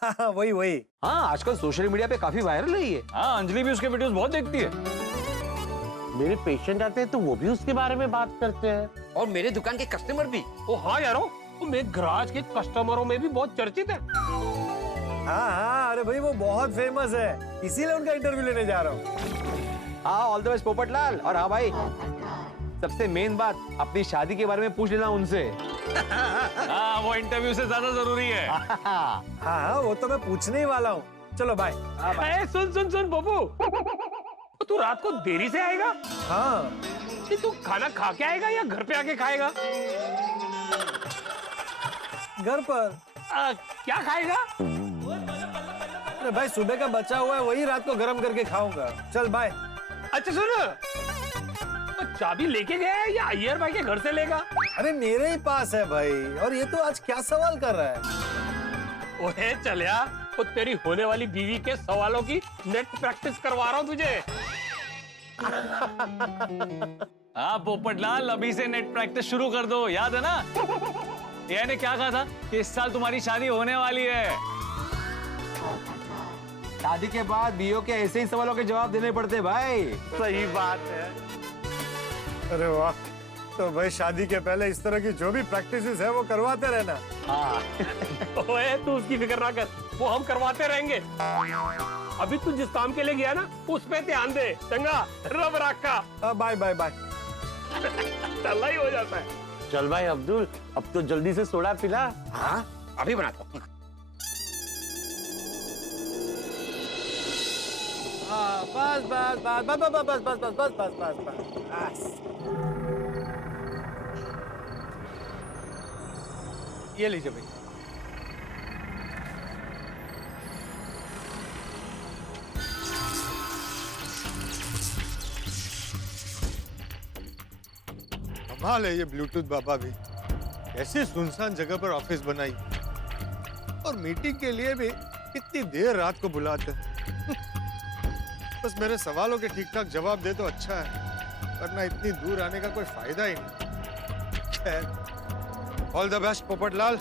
हाँ, वही वही। हाँ, आजकल सोशल मीडिया पे काफी वायरल है ये। हाँ, अंजलि भी उसके वीडियोस बहुत देखती है। मेरे पेशेंट आते हैं तो वो भी उसके बारे में बात करते हैं। और मेरे दुकान के कस्टमर भी। ओ हाँ यारो, वो मेरे गराज के कस्टमरों में भी बहुत चर्चित है। हाँ हाँ, अरे भाई वो बहुत फेमस है, इसीलिए उनका इंटरव्यू लेने जा रहा हूँ। हाँ, ऑल द बेस्ट पोपटलाल। और हाँ भाई, सबसे मेन बात, अपनी शादी के बारे में पूछ लेना उनसे। हाँ, वो इंटरव्यू से ज्यादा जरूरी है। हाँ हाँ, वो तो मैं पूछने ही वाला हूँ। चलो बाय। सुन सुन सुन बब्बू, तू रात को देरी से आएगा? हाँ। तू खाना खा के आएगा या घर पे आके खाएगा? घर पर। क्या खाएगा? अरे भाई, सुबह का बचा हुआ है, वही रात को गरम करके खाऊंगा। चल बाय। अच्छा सुन, तो चाबी लेके गया है या अय्यर भाई के घर से लेगा? अरे मेरे ही पास है भाई, और ये तो आज क्या सवाल कर रहा है? ओए चलिया, तो तेरी होने वाली बीवी के सवालों की नेट प्रैक्टिस करवा रहा हूँ तुझे। हाँ पोपटलाल, अभी से नेट प्रैक्टिस शुरू कर दो, याद है ना? ये ने क्या कहा था कि इस साल तुम्हारी शादी होने वाली है। शादी के बाद बीओ के ऐसे ही सवालों के जवाब देने पड़ते भाई। सही बात है। अरे वाह, तो भाई शादी के पहले इस तरह की जो भी प्रैक्टिसेस है वो करवाते रहना। हाँ। ओए तू उसकी फिक्र ना कर, वो हम करवाते रहेंगे। अभी तू जिस काम के लिए गया ना, उस पे ध्यान दे, चंगा? रब रखा। Bye bye bye. चलना ही हो जाता है। चल भाई अब्दुल, अब तो जल्दी से सोडा पिला। हाँ, अभी बनाता हूँ। बस बस बस बस बस बस बस बस बस बस बस बस। ये लीजिए भाई। कमाल है ये ब्लूटूथ बाबा भी, ऐसी सुनसान जगह पर ऑफिस बनाई, और मीटिंग के लिए भी कितनी देर रात को बुलाते हैं। बस मेरे सवालों के ठीक ठाक जवाब दे तो अच्छा है, वरना इतनी दूर आने का कोई फायदा ही नहीं। खैर, all the best Popatlal.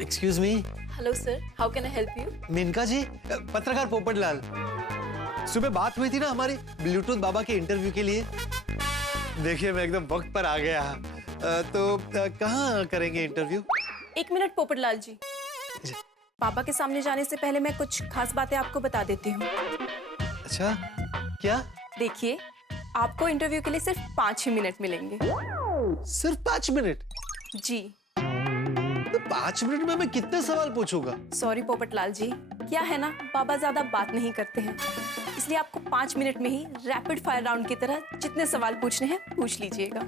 Excuse me. Hello sir, how can I help you? Menka ji, पत्रकार पोपटलाल। सुबह बात हुई थी ना हमारी ब्लूटूथ बाबा के इंटरव्यू के लिए। देखिए मैं एकदम वक्त पर आ गया। तो कहाँ करेंगे इंटरव्यू? 1 मिनट पोपटलाल जी। पापा के सामने जाने से पहले मैं कुछ खास बातें आपको बता देती हूँ। अच्छा, क्या? देखिए, आपको इंटरव्यू के लिए सिर्फ 5 ही मिनट मिलेंगे। सिर्फ 5 मिनट? जी। तो 5 मिनट में मैं कितने सवाल पूछूंगा? सॉरी पोपटलाल जी, क्या है ना, बाबा ज्यादा बात नहीं करते हैं, इसलिए आपको 5 मिनट में ही रैपिड फायर राउंड की तरह जितने सवाल पूछने हैं पूछ लीजिएगा।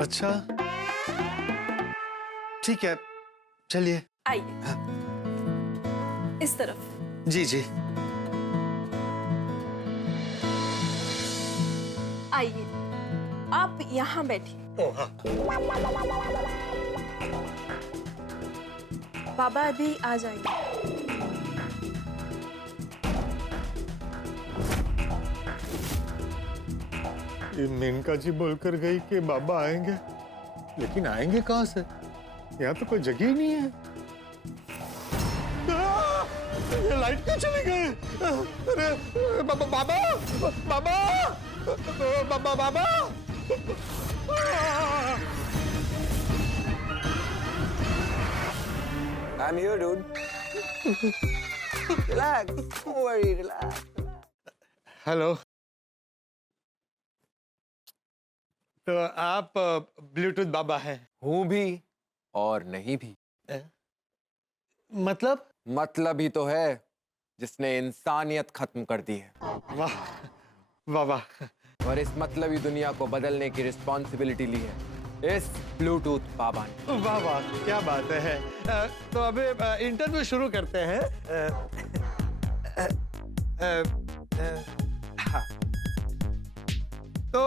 अच्छा, ठीक है, चलिए। आइए। हाँ। इस तरफ। जी जी। आइए, आप यहाँ बैठिए। ओह हाँ। बाबा अभी आ जाएंगे। ये मेनका जी बोलकर गई कि बाबा आएंगे, लेकिन आएंगे कहाँ से? यहाँ तो कोई जगह ही नहीं है। ये लाइट क्यों चली गई? अरे बाबा बाबा बाबा बाबा बाबा। I'm here, dude. Relax. Don't worry. Relax. Hello. तो आप ब्लूटूथ बाबा हैं? हूँ भी और नहीं भी। मतलब? मतलब ही तो है जिसने इंसानियत खत्म कर दी है। वाह वाह वाह। और इस मतलबी दुनिया को बदलने की रिस्पॉन्सिबिलिटी ली है इस ब्लूटूथ बाबा ने। वाह वाह, क्या बात है। तो अभी इंटरव्यू शुरू करते हैं। हाँ। तो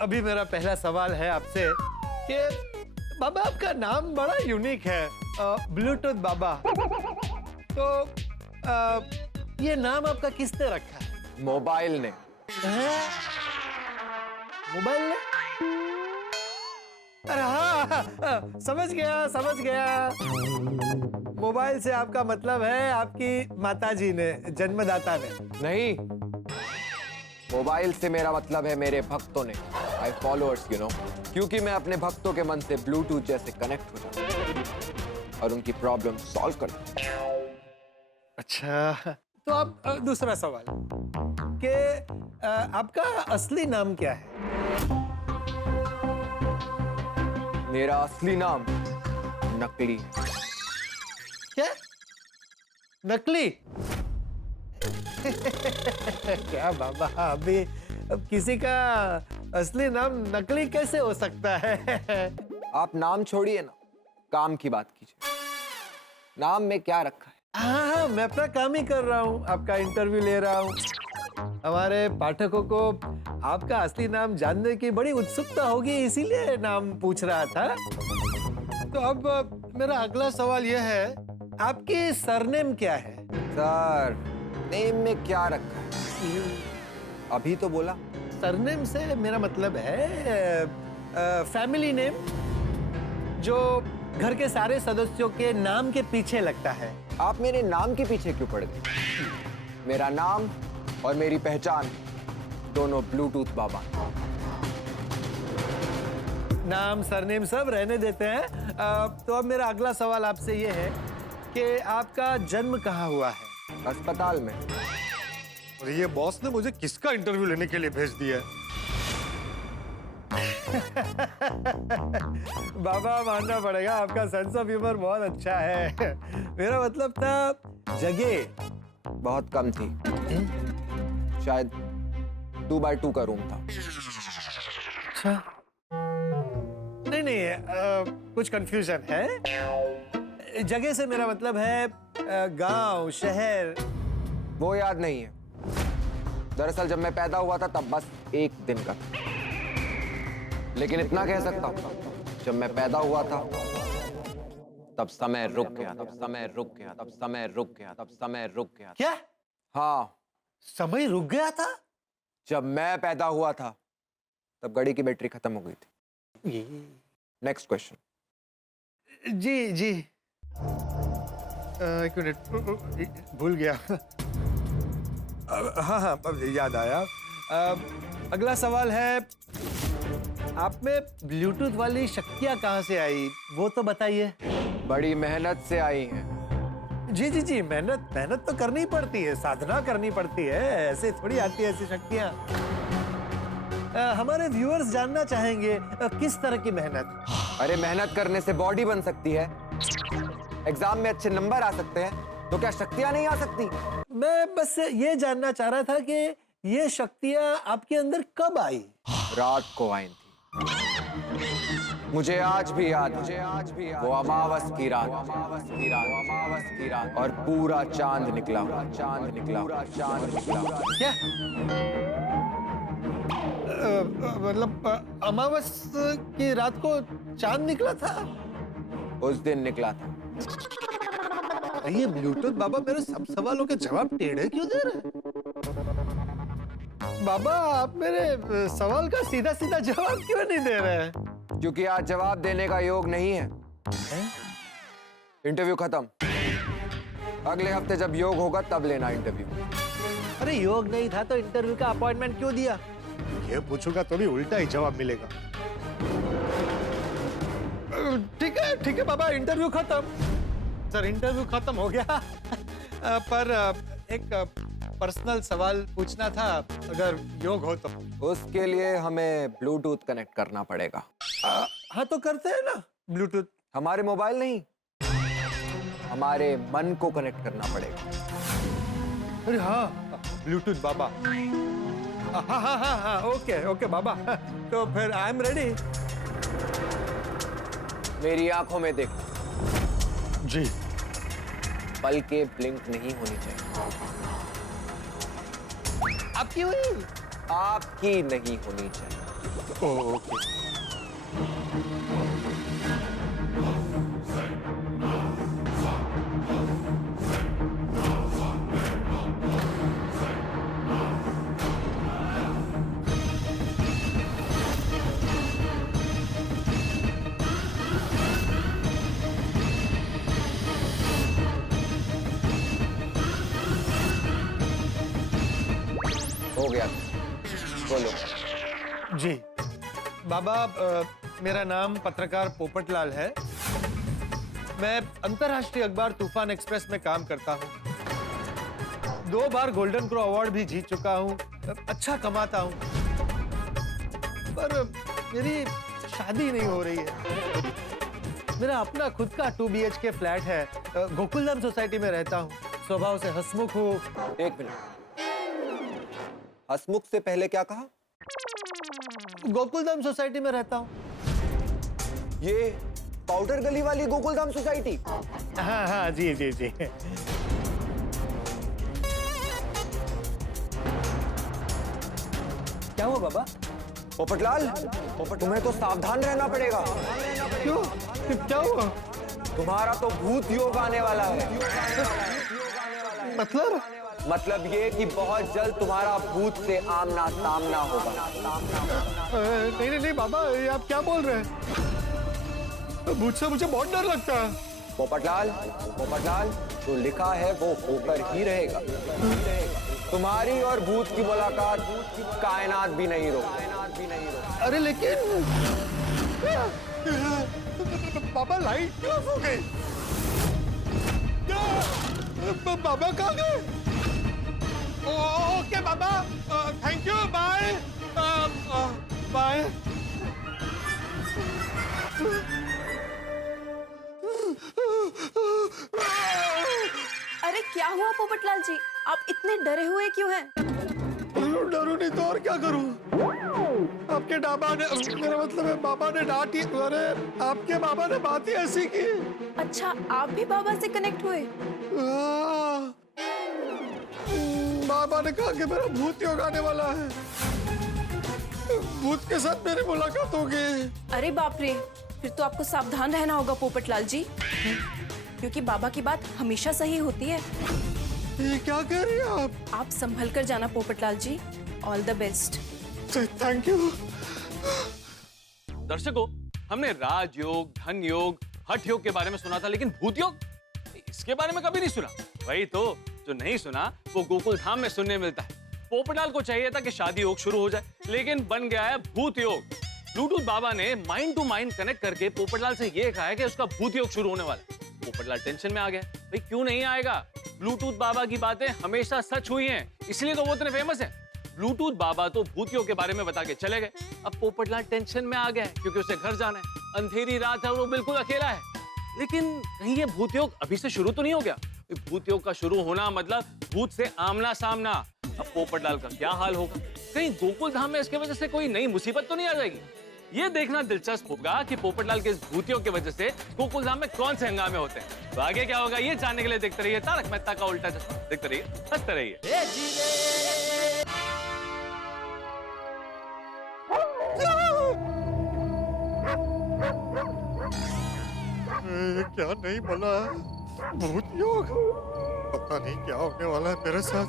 अभी मेरा पहला सवाल है आपसे कि बाबा आपका नाम बड़ा यूनिक है, ब्लूटूथ बाबा। तो ये नाम आपका किसने रखा है? मोबाइल ने। मोबाइल ने? अरे हाँ, समझ गया। मोबाइल से आपका मतलब है आपकी माताजी ने, जन्मदाता ने? नहीं, मोबाइल से मेरा मतलब है मेरे भक्तों ने, माय फॉलोअर्स, यू नो, क्योंकि मैं अपने भक्तों के मन से ब्लूटूथ जैसे कनेक्ट हो जाता हूं और उनकी प्रॉब्लम सॉल्व कर देता हूं। अच्छा, तो अब दूसरा सवाल कि आपका असली नाम क्या है? मेरा असली नाम नकली है। क्या? नकली? क्या बाबा, अभी अब किसी का असली नाम नकली कैसे हो सकता है? आप नाम छोड़िए ना, काम की बात कीजिए। नाम में क्या रखा है? हाँ, मैं अपना काम ही कर रहा हूँ, आपका इंटरव्यू ले रहा हूँ। हमारे पाठकों को आपका असली नाम जानने की बड़ी उत्सुकता होगी, इसीलिए नाम पूछ रहा था। तो अब मेरा अगला सवाल यह है, आपकी सरनेम क्या है? सर, नेम में क्या रखा है? अभी तो बोला। सरनेम से मेरा मतलब है फैमिली नेम, जो घर के सारे सदस्यों के नाम के पीछे लगता है। आप मेरे नाम के पीछे क्यों पड़ गए? मेरा नाम और मेरी पहचान दोनों ब्लूटूथ बाबा। नाम सरनेम सब रहने देते हैं। तो अब मेरा अगला सवाल आपसे ये है कि आपका जन्म कहाँ हुआ है? अस्पताल में। और ये बॉस ने मुझे किसका इंटरव्यू लेने के लिए भेज दिया? बाबा, मानना पड़ेगा आपका सेंस ऑफ ह्यूमर बहुत अच्छा है। मेरा मतलब था जगह बहुत कम थी, शायद 2x2 का रूम था। अच्छा, नहीं, कुछ कंफ्यूजन है। जगह से मेरा मतलब है गांव, शहर। वो याद नहीं है। दरअसल जब मैं पैदा हुआ था तब बस 1 दिन का था, लेकिन इतना कह सकता हूं, जब मैं पैदा हुआ था तब समय रुक गया, तब समय रुक गया, तब समय रुक गया, तब समय रुक गया। क्या? हाँ, समय रुक गया था? जब मैं पैदा हुआ था तब घड़ी की बैटरी खत्म हो गई थी। Next question. जी, एक मिनट, भूल गया। हाँ, अब याद आया। अगला सवाल है, आप में ब्लूटूथ वाली शक्तियाँ कहाँ से आई, वो तो बताइए। बड़ी मेहनत से आई हैं। जी जी जी, मेहनत मेहनत तो करनी पड़ती है, साधना करनी पड़ती है, ऐसे थोड़ी आती है ऐसी शक्तियां। हमारे व्यूअर्स जानना चाहेंगे किस तरह की मेहनत? अरे मेहनत करने से बॉडी बन सकती है, एग्जाम में अच्छे नंबर आ सकते हैं, तो क्या शक्तियां नहीं आ सकती? मैं बस ये जानना चाह रहा था कि ये शक्तियां आपके अंदर कब आई? रात को आई थी। मुझे आज भी याद, वो अमावस की रात, और पूरा चांद निकला। क्या? मतलब अमावस की रात को चांद निकला था? उस दिन निकला था। ये ब्लूटूथ बाबा मेरे सब सवालों के जवाब टेढ़े क्यों दे रहे हैं? बाबा आप मेरे सवाल का सीधा सीधा जवाब क्यों नहीं दे रहे हैं? क्योंकि आज जवाब देने का योग नहीं है। इंटरव्यू खत्म। अगले हफ्ते जब योग होगा तब लेना इंटरव्यू। अरे योग नहीं था तो इंटरव्यू का अपॉइंटमेंट क्यों दिया? ये पूछूंगा तो भी उल्टा ही जवाब मिलेगा। ठीक है बाबा, इंटरव्यू खत्म। सर इंटरव्यू खत्म हो गया पर एक पर्सनल सवाल पूछना था, अगर योग हो तो। उसके लिए हमें ब्लूटूथ कनेक्ट करना पड़ेगा। हाँ तो करते हैं ना ब्लूटूथ। हमारे मोबाइल नहीं, हमारे मन को कनेक्ट करना पड़ेगा। अरे हाँ ब्लूटूथ बाबा। हाँ ओके बाबा। तो फिर आई एम रेडी। मेरी आंखों में देख जी। पलके ब्लिंक नहीं होनी चाहिए। आपकी हुई? आपकी नहीं होनी चाहिए। ओके। हो गया। बोलो। जी बाबा, मेरा नाम पत्रकार पोपटलाल है। मैं अंतर्राष्ट्रीय अखबार तूफान एक्सप्रेस में काम करता हूँ। 2 बार गोल्डन क्रो अवार्ड भी जीत चुका हूँ। अच्छा कमाता हूँ, पर मेरी शादी नहीं हो रही है। मेरा अपना खुद का 2 BHK फ्लैट है। गोकुलधाम सोसाइटी में रहता हूँ। स्वभाव से हंसमुख हूँ। एक मिनट, हंसमुख से पहले क्या कहा? गोकुलधाम सोसाइटी में रहता हूँ। ये पाउडर गली वाली गोकुलधाम सोसाइटी? हाँ जी। क्या हुआ बाबा? पोपटलाल, तुम्हें तो सावधान रहना पड़ेगा। क्यों? क्या हुआ? तुम्हारा तो भूत योग आने वाला है। मतलब ये कि बहुत जल्द तुम्हारा भूत से आमना सामना होगा। नहीं बाबा, ये आप क्या बोल रहे हैं? भूत से मुझे बहुत डर लगता है। पोपटलाल, जो लिखा है वो होकर ही रहेगा। तुम्हारी और भूत की मुलाकात कायनात भी नहीं रोक। अरे लेकिन बाबा लाइट क्यों ऑफ हो गई? बाबा कहाँ गए? ओके बाबा, थैंक यू, बाय बाय। अरे क्या हुआ पोपटलाल जी, आप इतने डरे हुए क्यों हैं? डरू नहीं तो और क्या करूं? आपके बाबा ने, मेरा मतलब है बाबा ने डांटी। अरे आपके बाबा ने बात ही ऐसी की। अच्छा, आप भी बाबा से कनेक्ट हुए? बाबा ने कहा कि मेरा भूत योग आने वाला है। भूत के साथ मेरी मुलाकात होगी। अरे बाप रे, फिर तो आपको सावधान रहना होगा पोपटलाल जी, क्योंकि बाबा की बात हमेशा सही होती है। ये क्या कह रही हैं आप? आप संभल कर जाना Popatlal ji. All the best. Thank you. दर्शकों, हमने राजयोग, धन योग, हठ योग के बारे में सुना था, लेकिन भूत योग इसके बारे में कभी नहीं सुना। वही तो, जो नहीं सुना वो गोकुल धाम में सुनने मिलता है। पोपटलाल को चाहिए था कि शादी योग शुरू हो जाए, लेकिन बन गया है भूत योग। ब्लूटूथ बाबा ने माइंड टू माइंड कनेक्ट करके पोपटलाल से ये कहा है कि उसका भूत योग शुरू होने वाला है। पोपटलाल टेंशन में आ गया। भाई क्यों नहीं आएगा? ब्लूटूथ बाबा की बातें हमेशा सच हुई हैं, इसलिए तो वो इतने फेमस है। ब्लूटूथ बाबा तो भूतियों के बारे में बता के चले गए। अब पोपटलाल टेंशन में आ गया है क्योंकि उसे घर जाना है, अंधेरी रात है और वो बिल्कुल अकेला है। लेकिन कहीं ये भूतयोग अभी से शुरू तो नहीं हो गया? भूतयोग का शुरू होना मतलब भूत से आमना सामना। अब पोपटलाल का क्या हाल होगा? कहीं गोकुल धाम में इसके वजह से कोई नई मुसीबत तो नहीं आ जाएगी? ये देखना दिलचस्प होगा कि पोपटलाल के इस भूतियों की वजह से गोकुल धाम में कौन से हंगामे होते हैं। तो आगे क्या होगा ये जानने के लिए देखते रहिए तारक मेहता का उल्टा चश्मा। देखते रहिए, हंसते रहिए। क्या नहीं बोला? भूत योग? पता नहीं क्या होने वाला है मेरे साथ।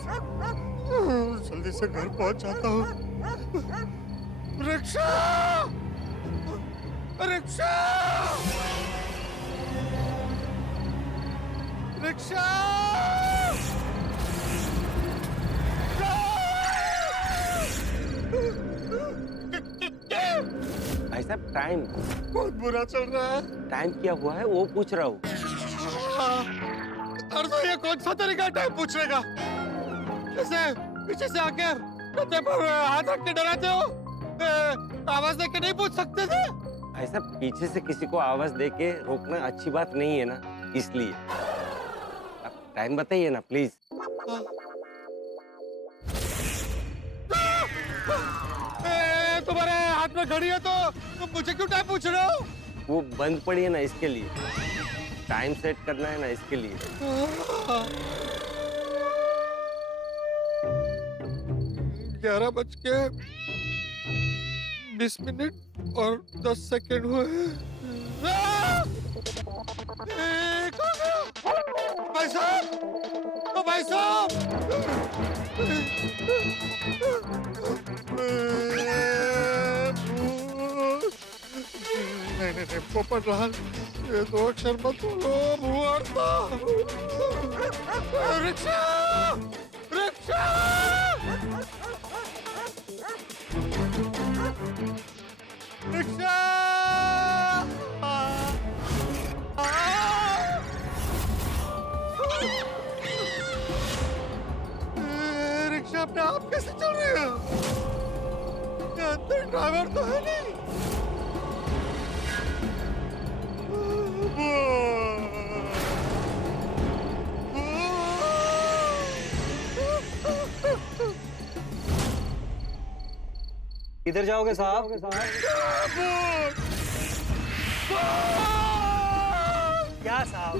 जल्दी से घर पहुंच जाता हूँ। रिक्शा! रिक्शा! रिक्शा! भाई साहब टाइम बहुत बुरा चल रहा है। टाइम क्या हुआ है वो पूछ रहा हूँ। और तो ये कौन सा तरीका टाइम पूछने का? जैसे पीछे से आके कंधे पर हाथ रख के डराते हो? आवाज दे के नहीं पूछ सकते थे? भाई साहब पीछे से किसी को आवाज दे के रोकना अच्छी बात नहीं है ना, इसलिए आप टाइम बताइए ना प्लीज। तुम्हारे हाथ में घड़ी है तो तुम मुझे क्यों टाइम पूछ रहे हो? वो बंद पड़ी है ना, इसके लिए टाइम सेट करना है ना, इसके लिए। 11:20 और 10 सेकंड हुए हैं। भाई साहब! ओ भाई साहब! नहीं, पोपटलाल, ये 2 अक्षर मत बोलो, भूअड़ता। रिक्शा! रिक्शा! रिक्शा! रिक्शा अपने आप कैसे चल रही है? अंदर ड्राइवर तो है नहीं। किधर जाओगे साहब? क्या साहब,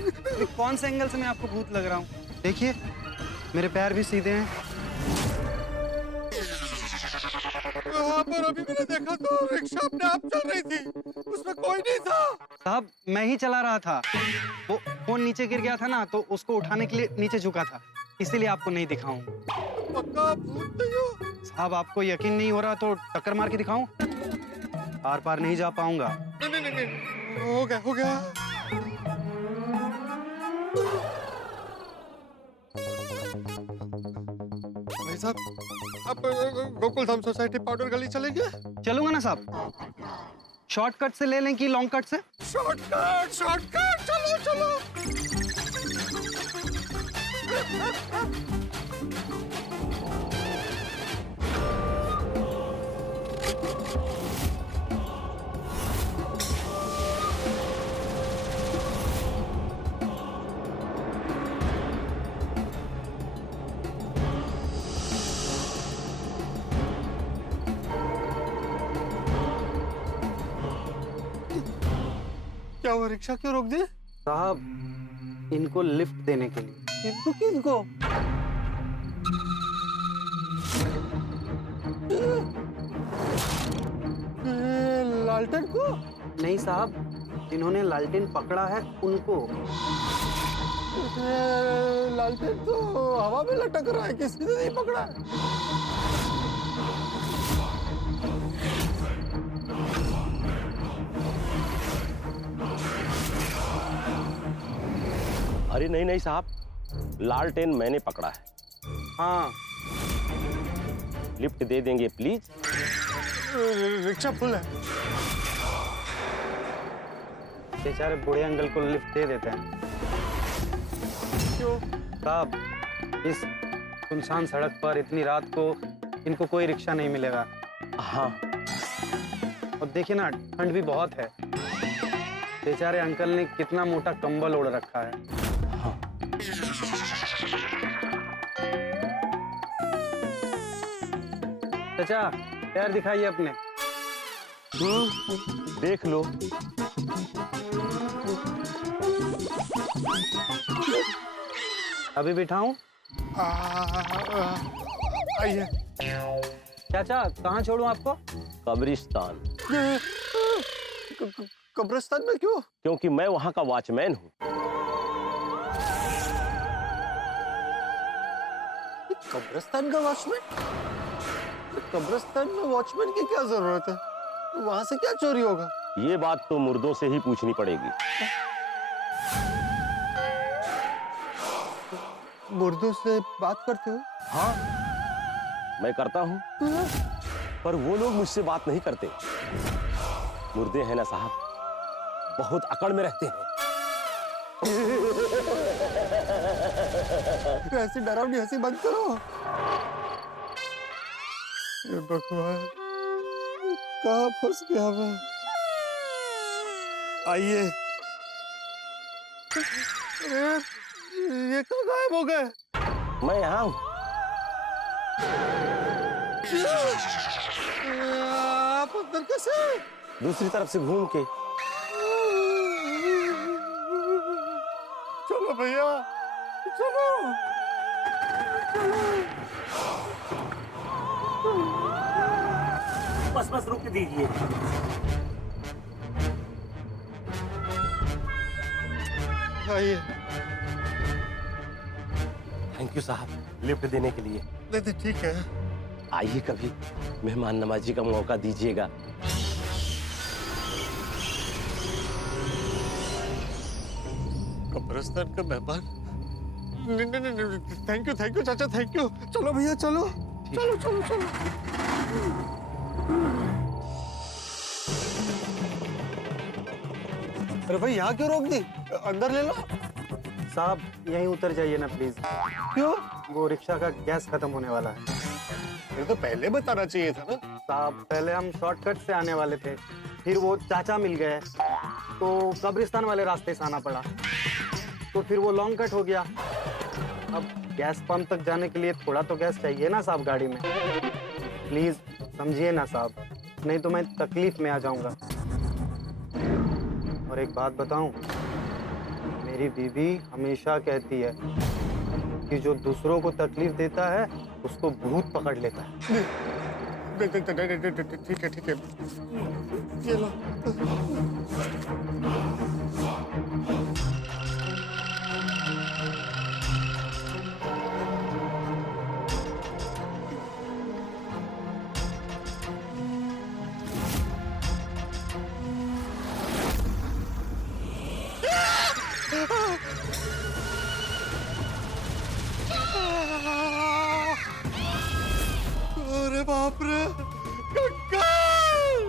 कौन से एंगल से मैं आपको भूत लग रहा हूँ? देखिए मेरे पैर भी सीधे हैं। यहाँ पर अभी मैंने देखा तो रिक्शा अपने आप चल रही थी, उसमें कोई नहीं था। साहब मैं ही चला रहा था, वो फोन नीचे गिर गया था ना, तो उसको उठाने के लिए नीचे झुका था, इसीलिए आपको नहीं दिखाऊं। पक्का भूत नहीं हो? साहब आपको यकीन नहीं हो रहा तो टक्कर मार के दिखाऊं? आर पार नहीं जा पाऊंगा। नहीं, हो गया। भाई साहब, आप गोकुल धाम सोसाइटी पाउडर गली चलेंगे? चलूंगा ना साहब। शॉर्टकट से ले लें कि लॉन्ग कट से? शॉर्टकट, चलो। क्या हुआ, रिक्शा क्यों रोक दी? साहब इनको लिफ्ट देने के लिए। इनको किसको? लालटेन को? नहीं साहब, जिन्होंने लालटेन पकड़ा है उनको। लालटेन तो हवा में लटक रहा है, किसी ने नहीं पकड़ा है। अरे नहीं साहब, लालटेन मैंने पकड़ा है। हाँ लिफ्ट दे देंगे प्लीज? रिक्शा फुल है। बेचारे बूढ़े अंकल को लिफ्ट दे देते हैं। क्यों साहब, इस सुनसान सड़क पर इतनी रात को इनको कोई रिक्शा नहीं मिलेगा। हाँ, और देखिए ना, ठंड भी बहुत है। बेचारे अंकल ने कितना मोटा कंबल ओढ़ रखा है। चाचा, पैर दिखाइए अपने। देख लो। अभी बिठाऊं? आइए। चाचा, कहाँ छोड़ूं आपको? कब्रिस्तान। कब्रिस्तान में क्यों? क्योंकि मैं वहां का वॉचमैन हूँ। कब्रिस्तान का वॉचमैन? कब्रिस्तान में वॉचमैन की क्या जरूरत है? वहां से क्या चोरी होगा? ये बात तो मुर्दों से ही पूछनी पड़ेगी। मुर्दों से बात करते हो? हाँ, मैं करता हूँ, पर वो लोग मुझसे बात नहीं करते। मुर्दे हैं ना साहब, बहुत अकड़ में रहते हैं। ऐसी डरावनी हंसी बंद करो। ये भगवान, कहाँ फंस गया मैं? आइए। ये कहाँ गायब हो गए? मैं यहाँ हूँ। आप अंदर कैसे? दूसरी तरफ से घूम के। चलो भैया, चलो। बस बस रुक दीजिए। आइए। थैंक यू साहब, लिफ्ट देने के लिए। नहीं ठीक है। आइए, कभी मेहमान नवाजी का मौका दीजिएगा। कब्रिस्तान का मेहमान? नहीं, थैंक यू चाचा, थैंक यू। चलो भैया, चलो चलो चलो चलो। अरे भाई, यहाँ क्यों रोक दी? अंदर ले लो। साहब, यहीं उतर जाइए ना प्लीज। क्यों? वो रिक्शा का गैस खत्म होने वाला है। ये तो पहले बताना चाहिए था ना। साहब, पहले हम शॉर्टकट से आने वाले थे, फिर वो चाचा मिल गए तो कब्रिस्तान वाले रास्ते से आना पड़ा, तो फिर वो लॉन्ग कट हो गया। अब गैस पंप तक जाने के लिए थोड़ा तो गैस चाहिए ना साहब गाड़ी में। प्लीज समझिए ना साहब, नहीं तो मैं तकलीफ में आ जाऊंगा। और एक बात बताऊं, मेरी बीवी हमेशा कहती है कि जो दूसरों को तकलीफ देता है उसको भूत पकड़ लेता है। ठीक है। ये लो। अरे बाप रे, कंकाल!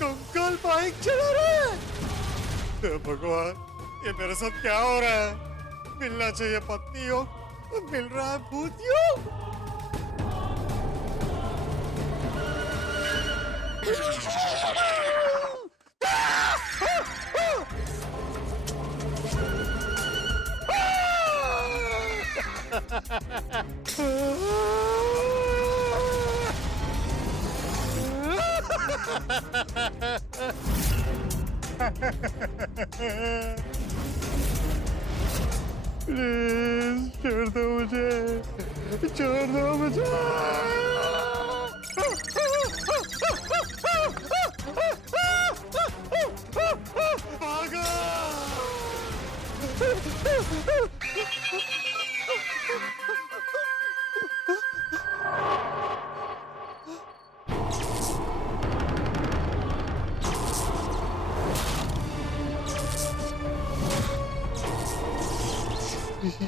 कंकाल बाइक चला रहा है। हे भगवान, ये मेरे साथ क्या हो रहा है? मिलना चाहिए पत्नी योग, मिल रहा है भूत योग। प्लीज छोड़ दो मुझे, छोड़ दो मुझे। भागो!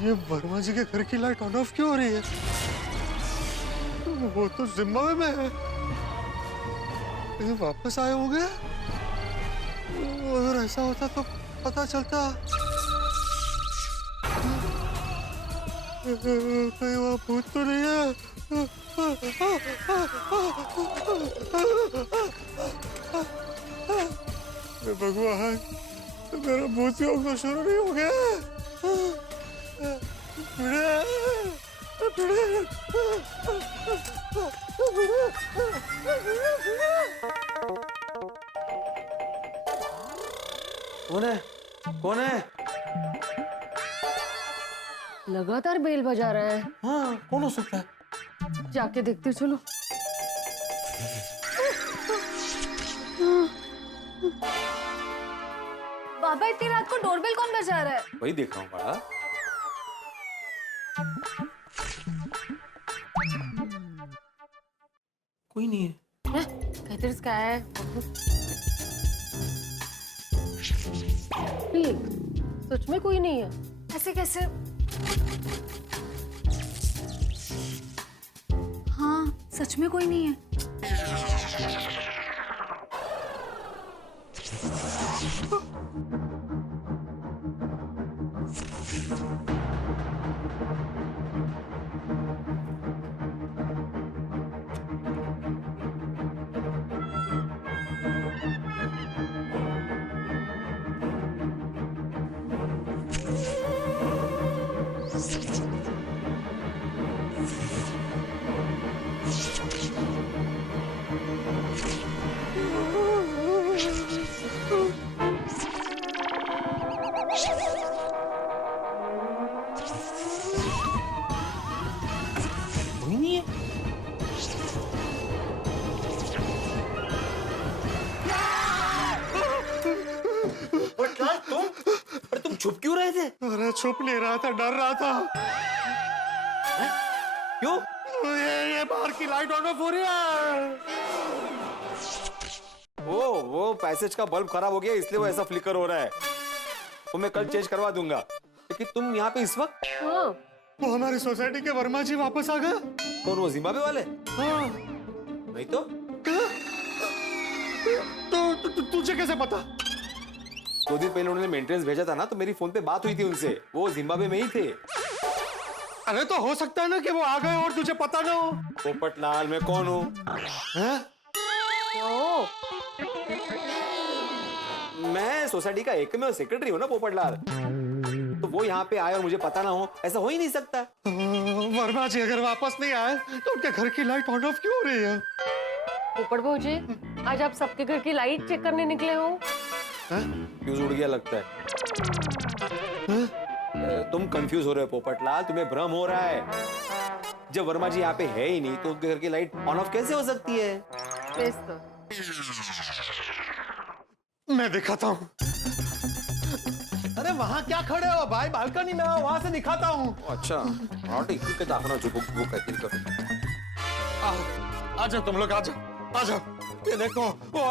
ये वर्मा जी के घर की लाइट ऑन ऑफ क्यों हो रही है? वो तो जिम्बाब्वे में है। ये वापस आए होंगे? अगर ऐसा होता तो पता चलता। कहीं वहाँ भूत तो नहीं है? भगवान, मेरा भूत योग तो शुरू नहीं हो गया। कौन है? कौन है? लगातार बेल बजा रहा है। हाँ, कौन हो सकता है? जाके देखते चलो। बाबा इतनी रात को डोरबेल कौन बजा रहा है? वही देख रहा हूँ बड़ा। कोई नहीं है। काहीतरी काय आहे? सच में कोई नहीं है। ऐसे कैसे? हाँ, सच में कोई नहीं है। कोई नहीं है। तुम छुप क्यों रहे थे? अरे छुप नहीं रहा था, डर रहा था। क्यों? ये बाहर की लाइट ऑन ऑफ हो रही है। वो पैसेज का बल्ब खराब हो गया इसलिए वो ऐसा फ्लिकर हो रहा है। वो मैं कल चेंज करवा दूंगा। लेकिन तुम यहाँ पे इस वक्त? हाँ। वो हमारी सोसाइटी के वर्मा जी वापस आ गए। कौन, वो जिम्बाब्वे वाले? हाँ। नहीं तो? तुझे कैसे पता? 2 दिन पहले उन्होंने मेंटेनेंस भेजा था ना, तो मेरी फोन पे बात हुई थी उनसे। वो जिम्बाब्वे में ही थे। अरे तो हो सकता है ना कि वो आ गए और तुझे पता ना हो। पोपटलाल, मैं कौन हूँ? मैं सोसाइटी का एकमेव सेक्रेटरी हूँ ना पोपटलाल। तो वो यहाँ पे आए और मुझे पता ना हो, ऐसा हो ही नहीं सकता। वर्मा जी अगर वापस नहीं आए तो उनके घर की लाइट ऑन ऑफ क्यों हो रही है? पोपट भाऊजी, आज आप सबके घर की लाइट चेक करने निकले हो? फ्यूज उड़ गया लगता है। तुम कंफ्यूज हो रहे हो पोपटलाल, तुम्हें भ्रम हो रहा है। जब वर्मा जी यहाँ पे है ही नहीं तो उनके घर की लाइट ऑन ऑफ कैसे हो सकती है? तो मैं दिखाता हूँ। अरे वहाँ क्या खड़े हो भाई? बालकनी में आओ, वहाँ से दिखाता हूँ। अच्छा, हाँ ठीक है, दाखना जो बुक है तिल कर। आजा तुम लोग, आजा आजा। ये देखो वो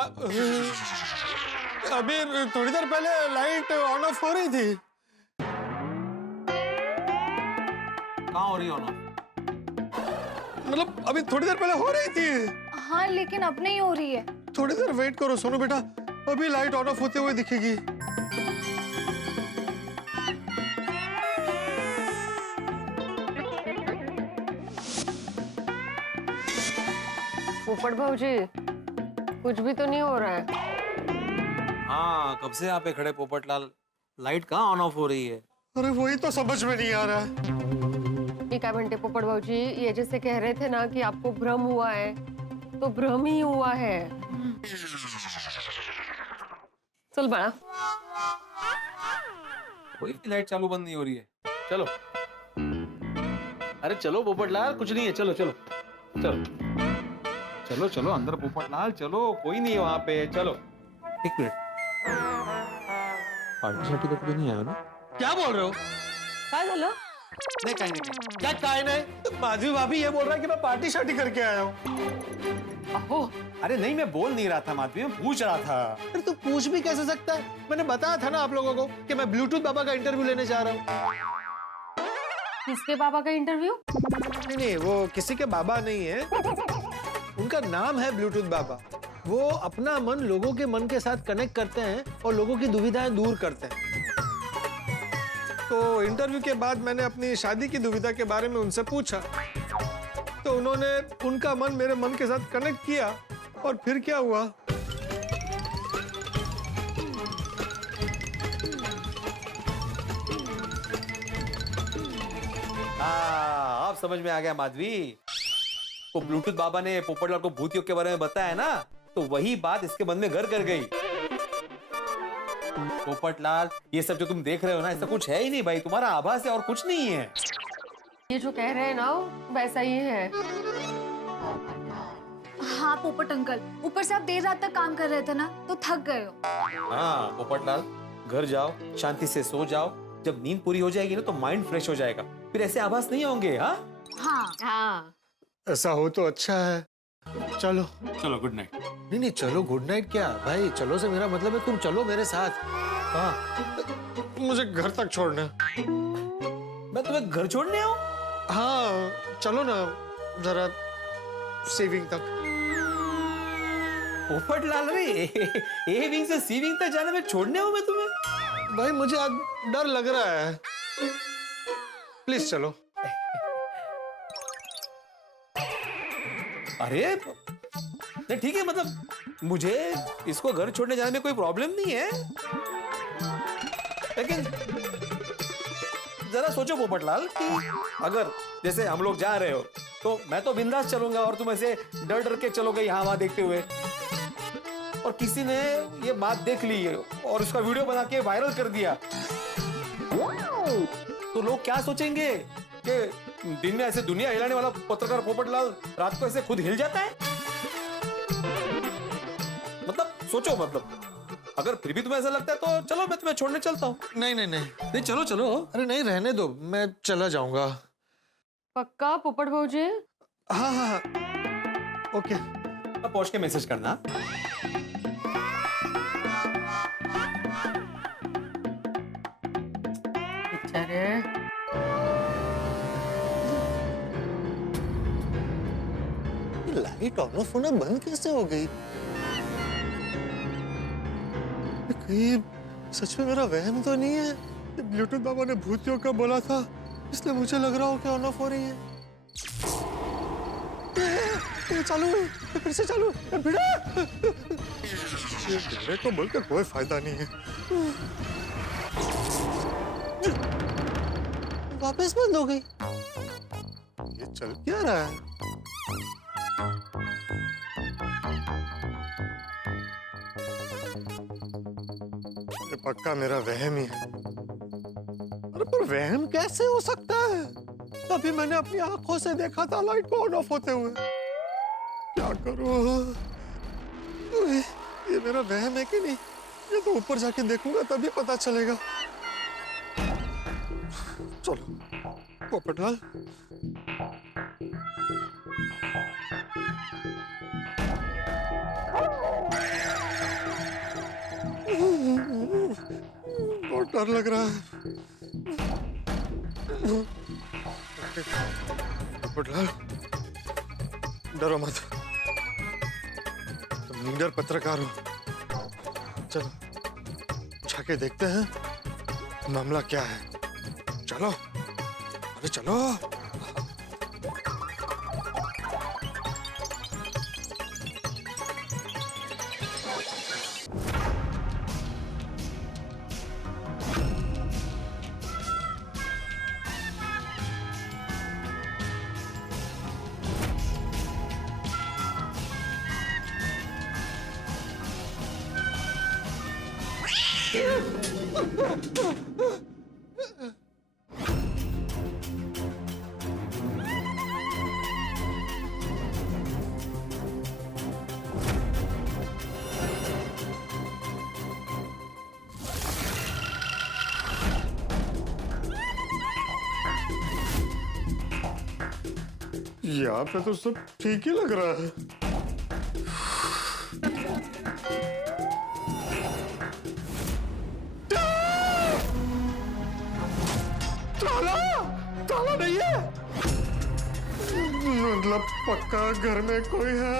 अभी थोड़ी देर पहले लाइट ऑन ऑफ हो रही थी। कहाँ हो रही है ऑन ऑफ? मतलब अभी थोड़ी देर पहले हो रही थी। हाँ, लेकिन अब नहीं हो रही है। थोड़ी देर वेट करो सोनू बेटा, अभी लाइट ऑन ऑफ होते हुए दिखेगी। पोपट भाऊजी, कुछ भी तो नहीं हो रहा है। हाँ, कब से यहाँ पे खड़े पोपटलाल, लाइट कहाँ ऑन ऑफ हो रही है? अरे वही तो समझ में नहीं आ रहा है। ये क्या बनते पोपट भाऊजी, ये जैसे कह रहे थे ना कि आपको भ्रम हुआ है, तो भ्रम ही हुआ है। चल बड़ा। कोई लाइट चालू बंद नहीं हो रही है। चलो, अरे चलो पोपटलाल, कुछ नहीं है। चलो चलो चलो चलो चलो अंदर पोपटलाल, चलो, कोई नहीं है वहां पे। चलो। एक मिनट, पार्टी शार्टी का कोई नहीं आया ना? क्या बोल रहे हो? काय झालं? नहीं कहीं नहीं। क्या काय नहीं? माधवी भाभी ये बोल रहा है कि मैं पार्टी शार्टी करके आया हूँ। अरे नहीं, मैं बोल नहीं रहा था माधवी, मैं पूछ रहा था। अरे तू पूछ भी कैसे सकता है? मैंने बताया था ना आप लोगों को कि मैं ब्लूटूथ बाबा का इंटरव्यू लेने जा रहा हूँ। किसके बाबा का इंटरव्यू? नहीं नहीं, वो किसी के बाबा नहीं है, उनका नाम है ब्लूटूथ बाबा। वो अपना मन लोगों के मन के साथ कनेक्ट करते हैं और लोगों की दुविधाएं दूर करते हैं। तो इंटरव्यू के बाद मैंने अपनी शादी की दुविधा के बारे में उनसे पूछा, तो उन्होंने उनका मन मेरे मन के साथ कनेक्ट किया और फिर क्या हुआ? अब समझ में आ गया माधवी। वो ब्लूटूथ बाबा ने पोपटलाल को भूत योग के बारे में बताया ना, तो वही बात इसके मन में घर कर गई। पोपटलाल, ये सब जो तुम देख रहे हो ना, ऐसा कुछ है ही नहीं भाई, तुम्हारा आभास है और कुछ नहीं है। ये जो कह रहे हैं ना वैसा ही है। हाँ पोपट अंकल, ऊपर से आप देर रात तक काम कर रहे थे ना, तो थक गए हो। हाँ पोपटलाल, घर जाओ, शांति से सो जाओ। जब नींद पूरी हो जाएगी ना तो माइंड फ्रेश हो जाएगा, फिर ऐसे आभास नहीं होंगे। हाँ हाँ हाँ, ऐसा हो तो अच्छा है। चलो चलो, गुड नाइट। नहीं नहीं, चलो गुड नाइट क्या भाई, चलो से मेरा मतलब है तुम चलो मेरे साथ। हाँ, मुझे घर तक छोड़ना। मैं तुम्हें घर छोड़ने आऊं? हाँ चलो ना, जरा सेविंग तक। पोपटलाल, रे ए विंग से सी विंग तक जाने में छोड़ने आऊं मैं तुम्हें? भाई मुझे आज डर लग रहा है, प्लीज चलो। अरे नहीं ठीक है, मतलब मुझे इसको घर छोड़ने जाने में कोई प्रॉब्लम नहीं है, लेकिन जरा सोचो पोपटलाल कि अगर जैसे हम लोग जा रहे हो तो मैं तो बिंदास चलूंगा और तुम ऐसे डर डर के चलोगे यहाँ वहां देखते हुए, और किसी ने ये बात देख ली और उसका वीडियो बना के वायरल कर दिया, तो लोग क्या सोचेंगे कि दिन में ऐसे दुनिया हिलाने वाला पत्रकार पोपटलाल रात को ऐसे खुद हिल जाता है? मतलब सोचो, मतलब अगर फिर भी तुम्हें ऐसा लगता है तो चलो मैं तुम्हें छोड़ने चलता हूँ। नहीं नहीं नहीं नहीं, चलो चलो। अरे नहीं, रहने दो, मैं चला जाऊंगा। पक्का पोपट भाऊजी? हाँ हाँ हाँ, ओके। अब पहुंच के मैसेज करना। बेचारे, लाइट ऑन ऑफ होना बंद कैसे हो गई? कहीं सच में मेरा वहम तो नहीं है? ब्लूटूथ बाबा ने भूत योग का बोला था, इसलिए मुझे लग रहा हो कि ऑन ऑफ हो रही है। ये चालू है, फिर से चालू। भिड़ा, ये भिड़े को बोल के कोई फायदा नहीं है। वापस बंद हो गई। ये चल क्या रहा है? ये पक्का मेरा वहम ही है। अरे पर वहम कैसे हो सकता है? अभी मैंने अपनी आंखों से देखा था लाइट को ऑन ऑफ होते हुए। क्या करूं? ये मेरा वहम है कि नहीं? ये तो ऊपर जाके देखूंगा तभी पता चलेगा। चलो पोपटलाल, बहुत डर लग रहा है। पोपटलाल, डरो मत, तुम लीडर पत्रकार हो। चलो जाके देखते हैं मामला क्या है। चलो, अरे चलो। यहाँ पे तो सब ठीक ही लग रहा है। ताला, ताला नहीं है। मतलब पक्का घर में कोई है।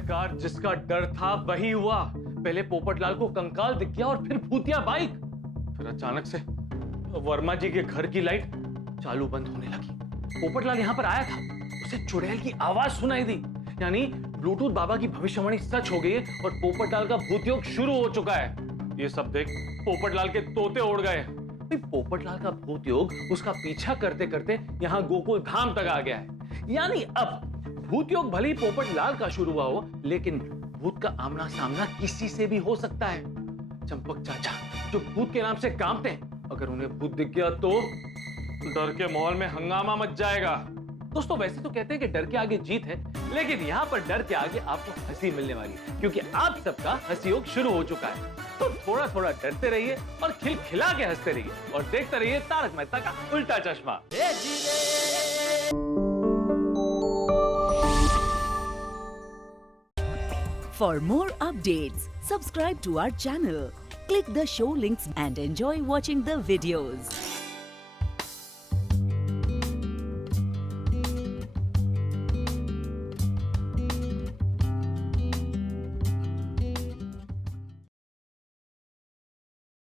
आखिरकार जिसका डर था वही हुआ। पहले पोपटलाल को कंकाल दिख गया और फिर भूतिया बाइक। फिर अचानक से वर्मा जी के घर की लाइट चालू बंद होने लगी। पोपटलाल यहाँ पर आया था, उसे चुड़ैल की आवाज सुनाई दी, यानी ब्लूटूथ बाबा की भविष्यवाणी सच हो गई है और पोपटलाल का भूतयोग शुरू हो चुका है। ये सब देख पोपटलाल के तोते उड़ गए। पोपटलाल का भूतयोग उसका पीछा करते करते यहाँ गोकुल धाम तक आ गया है। यानी अब भूतयोग भले ही पोपटलाल का शुरू हुआ हो, लेकिन भूत का आमना सामना किसी से भी हो सकता है। चंपक चाचा जो भूत के नाम से कांपते हैं, अगर उन्हें भूत दिख गया तो डर के माहौल में हंगामा मच जाएगा। दोस्तों वैसे तो कहते हैं कि डर के आगे जीत है, लेकिन यहाँ पर डर के आगे आपको हंसी मिलने वाली है, क्योंकि आप सबका हंसी योग शुरू हो चुका है। तो थोड़ा थोड़ा डरते रहिए और खिलखिला के हंसते रहिए और देखते रहिए तारक मेहता का उल्टा चश्मा। For more updates, subscribe to our channel, click the show links and enjoy watching the videos.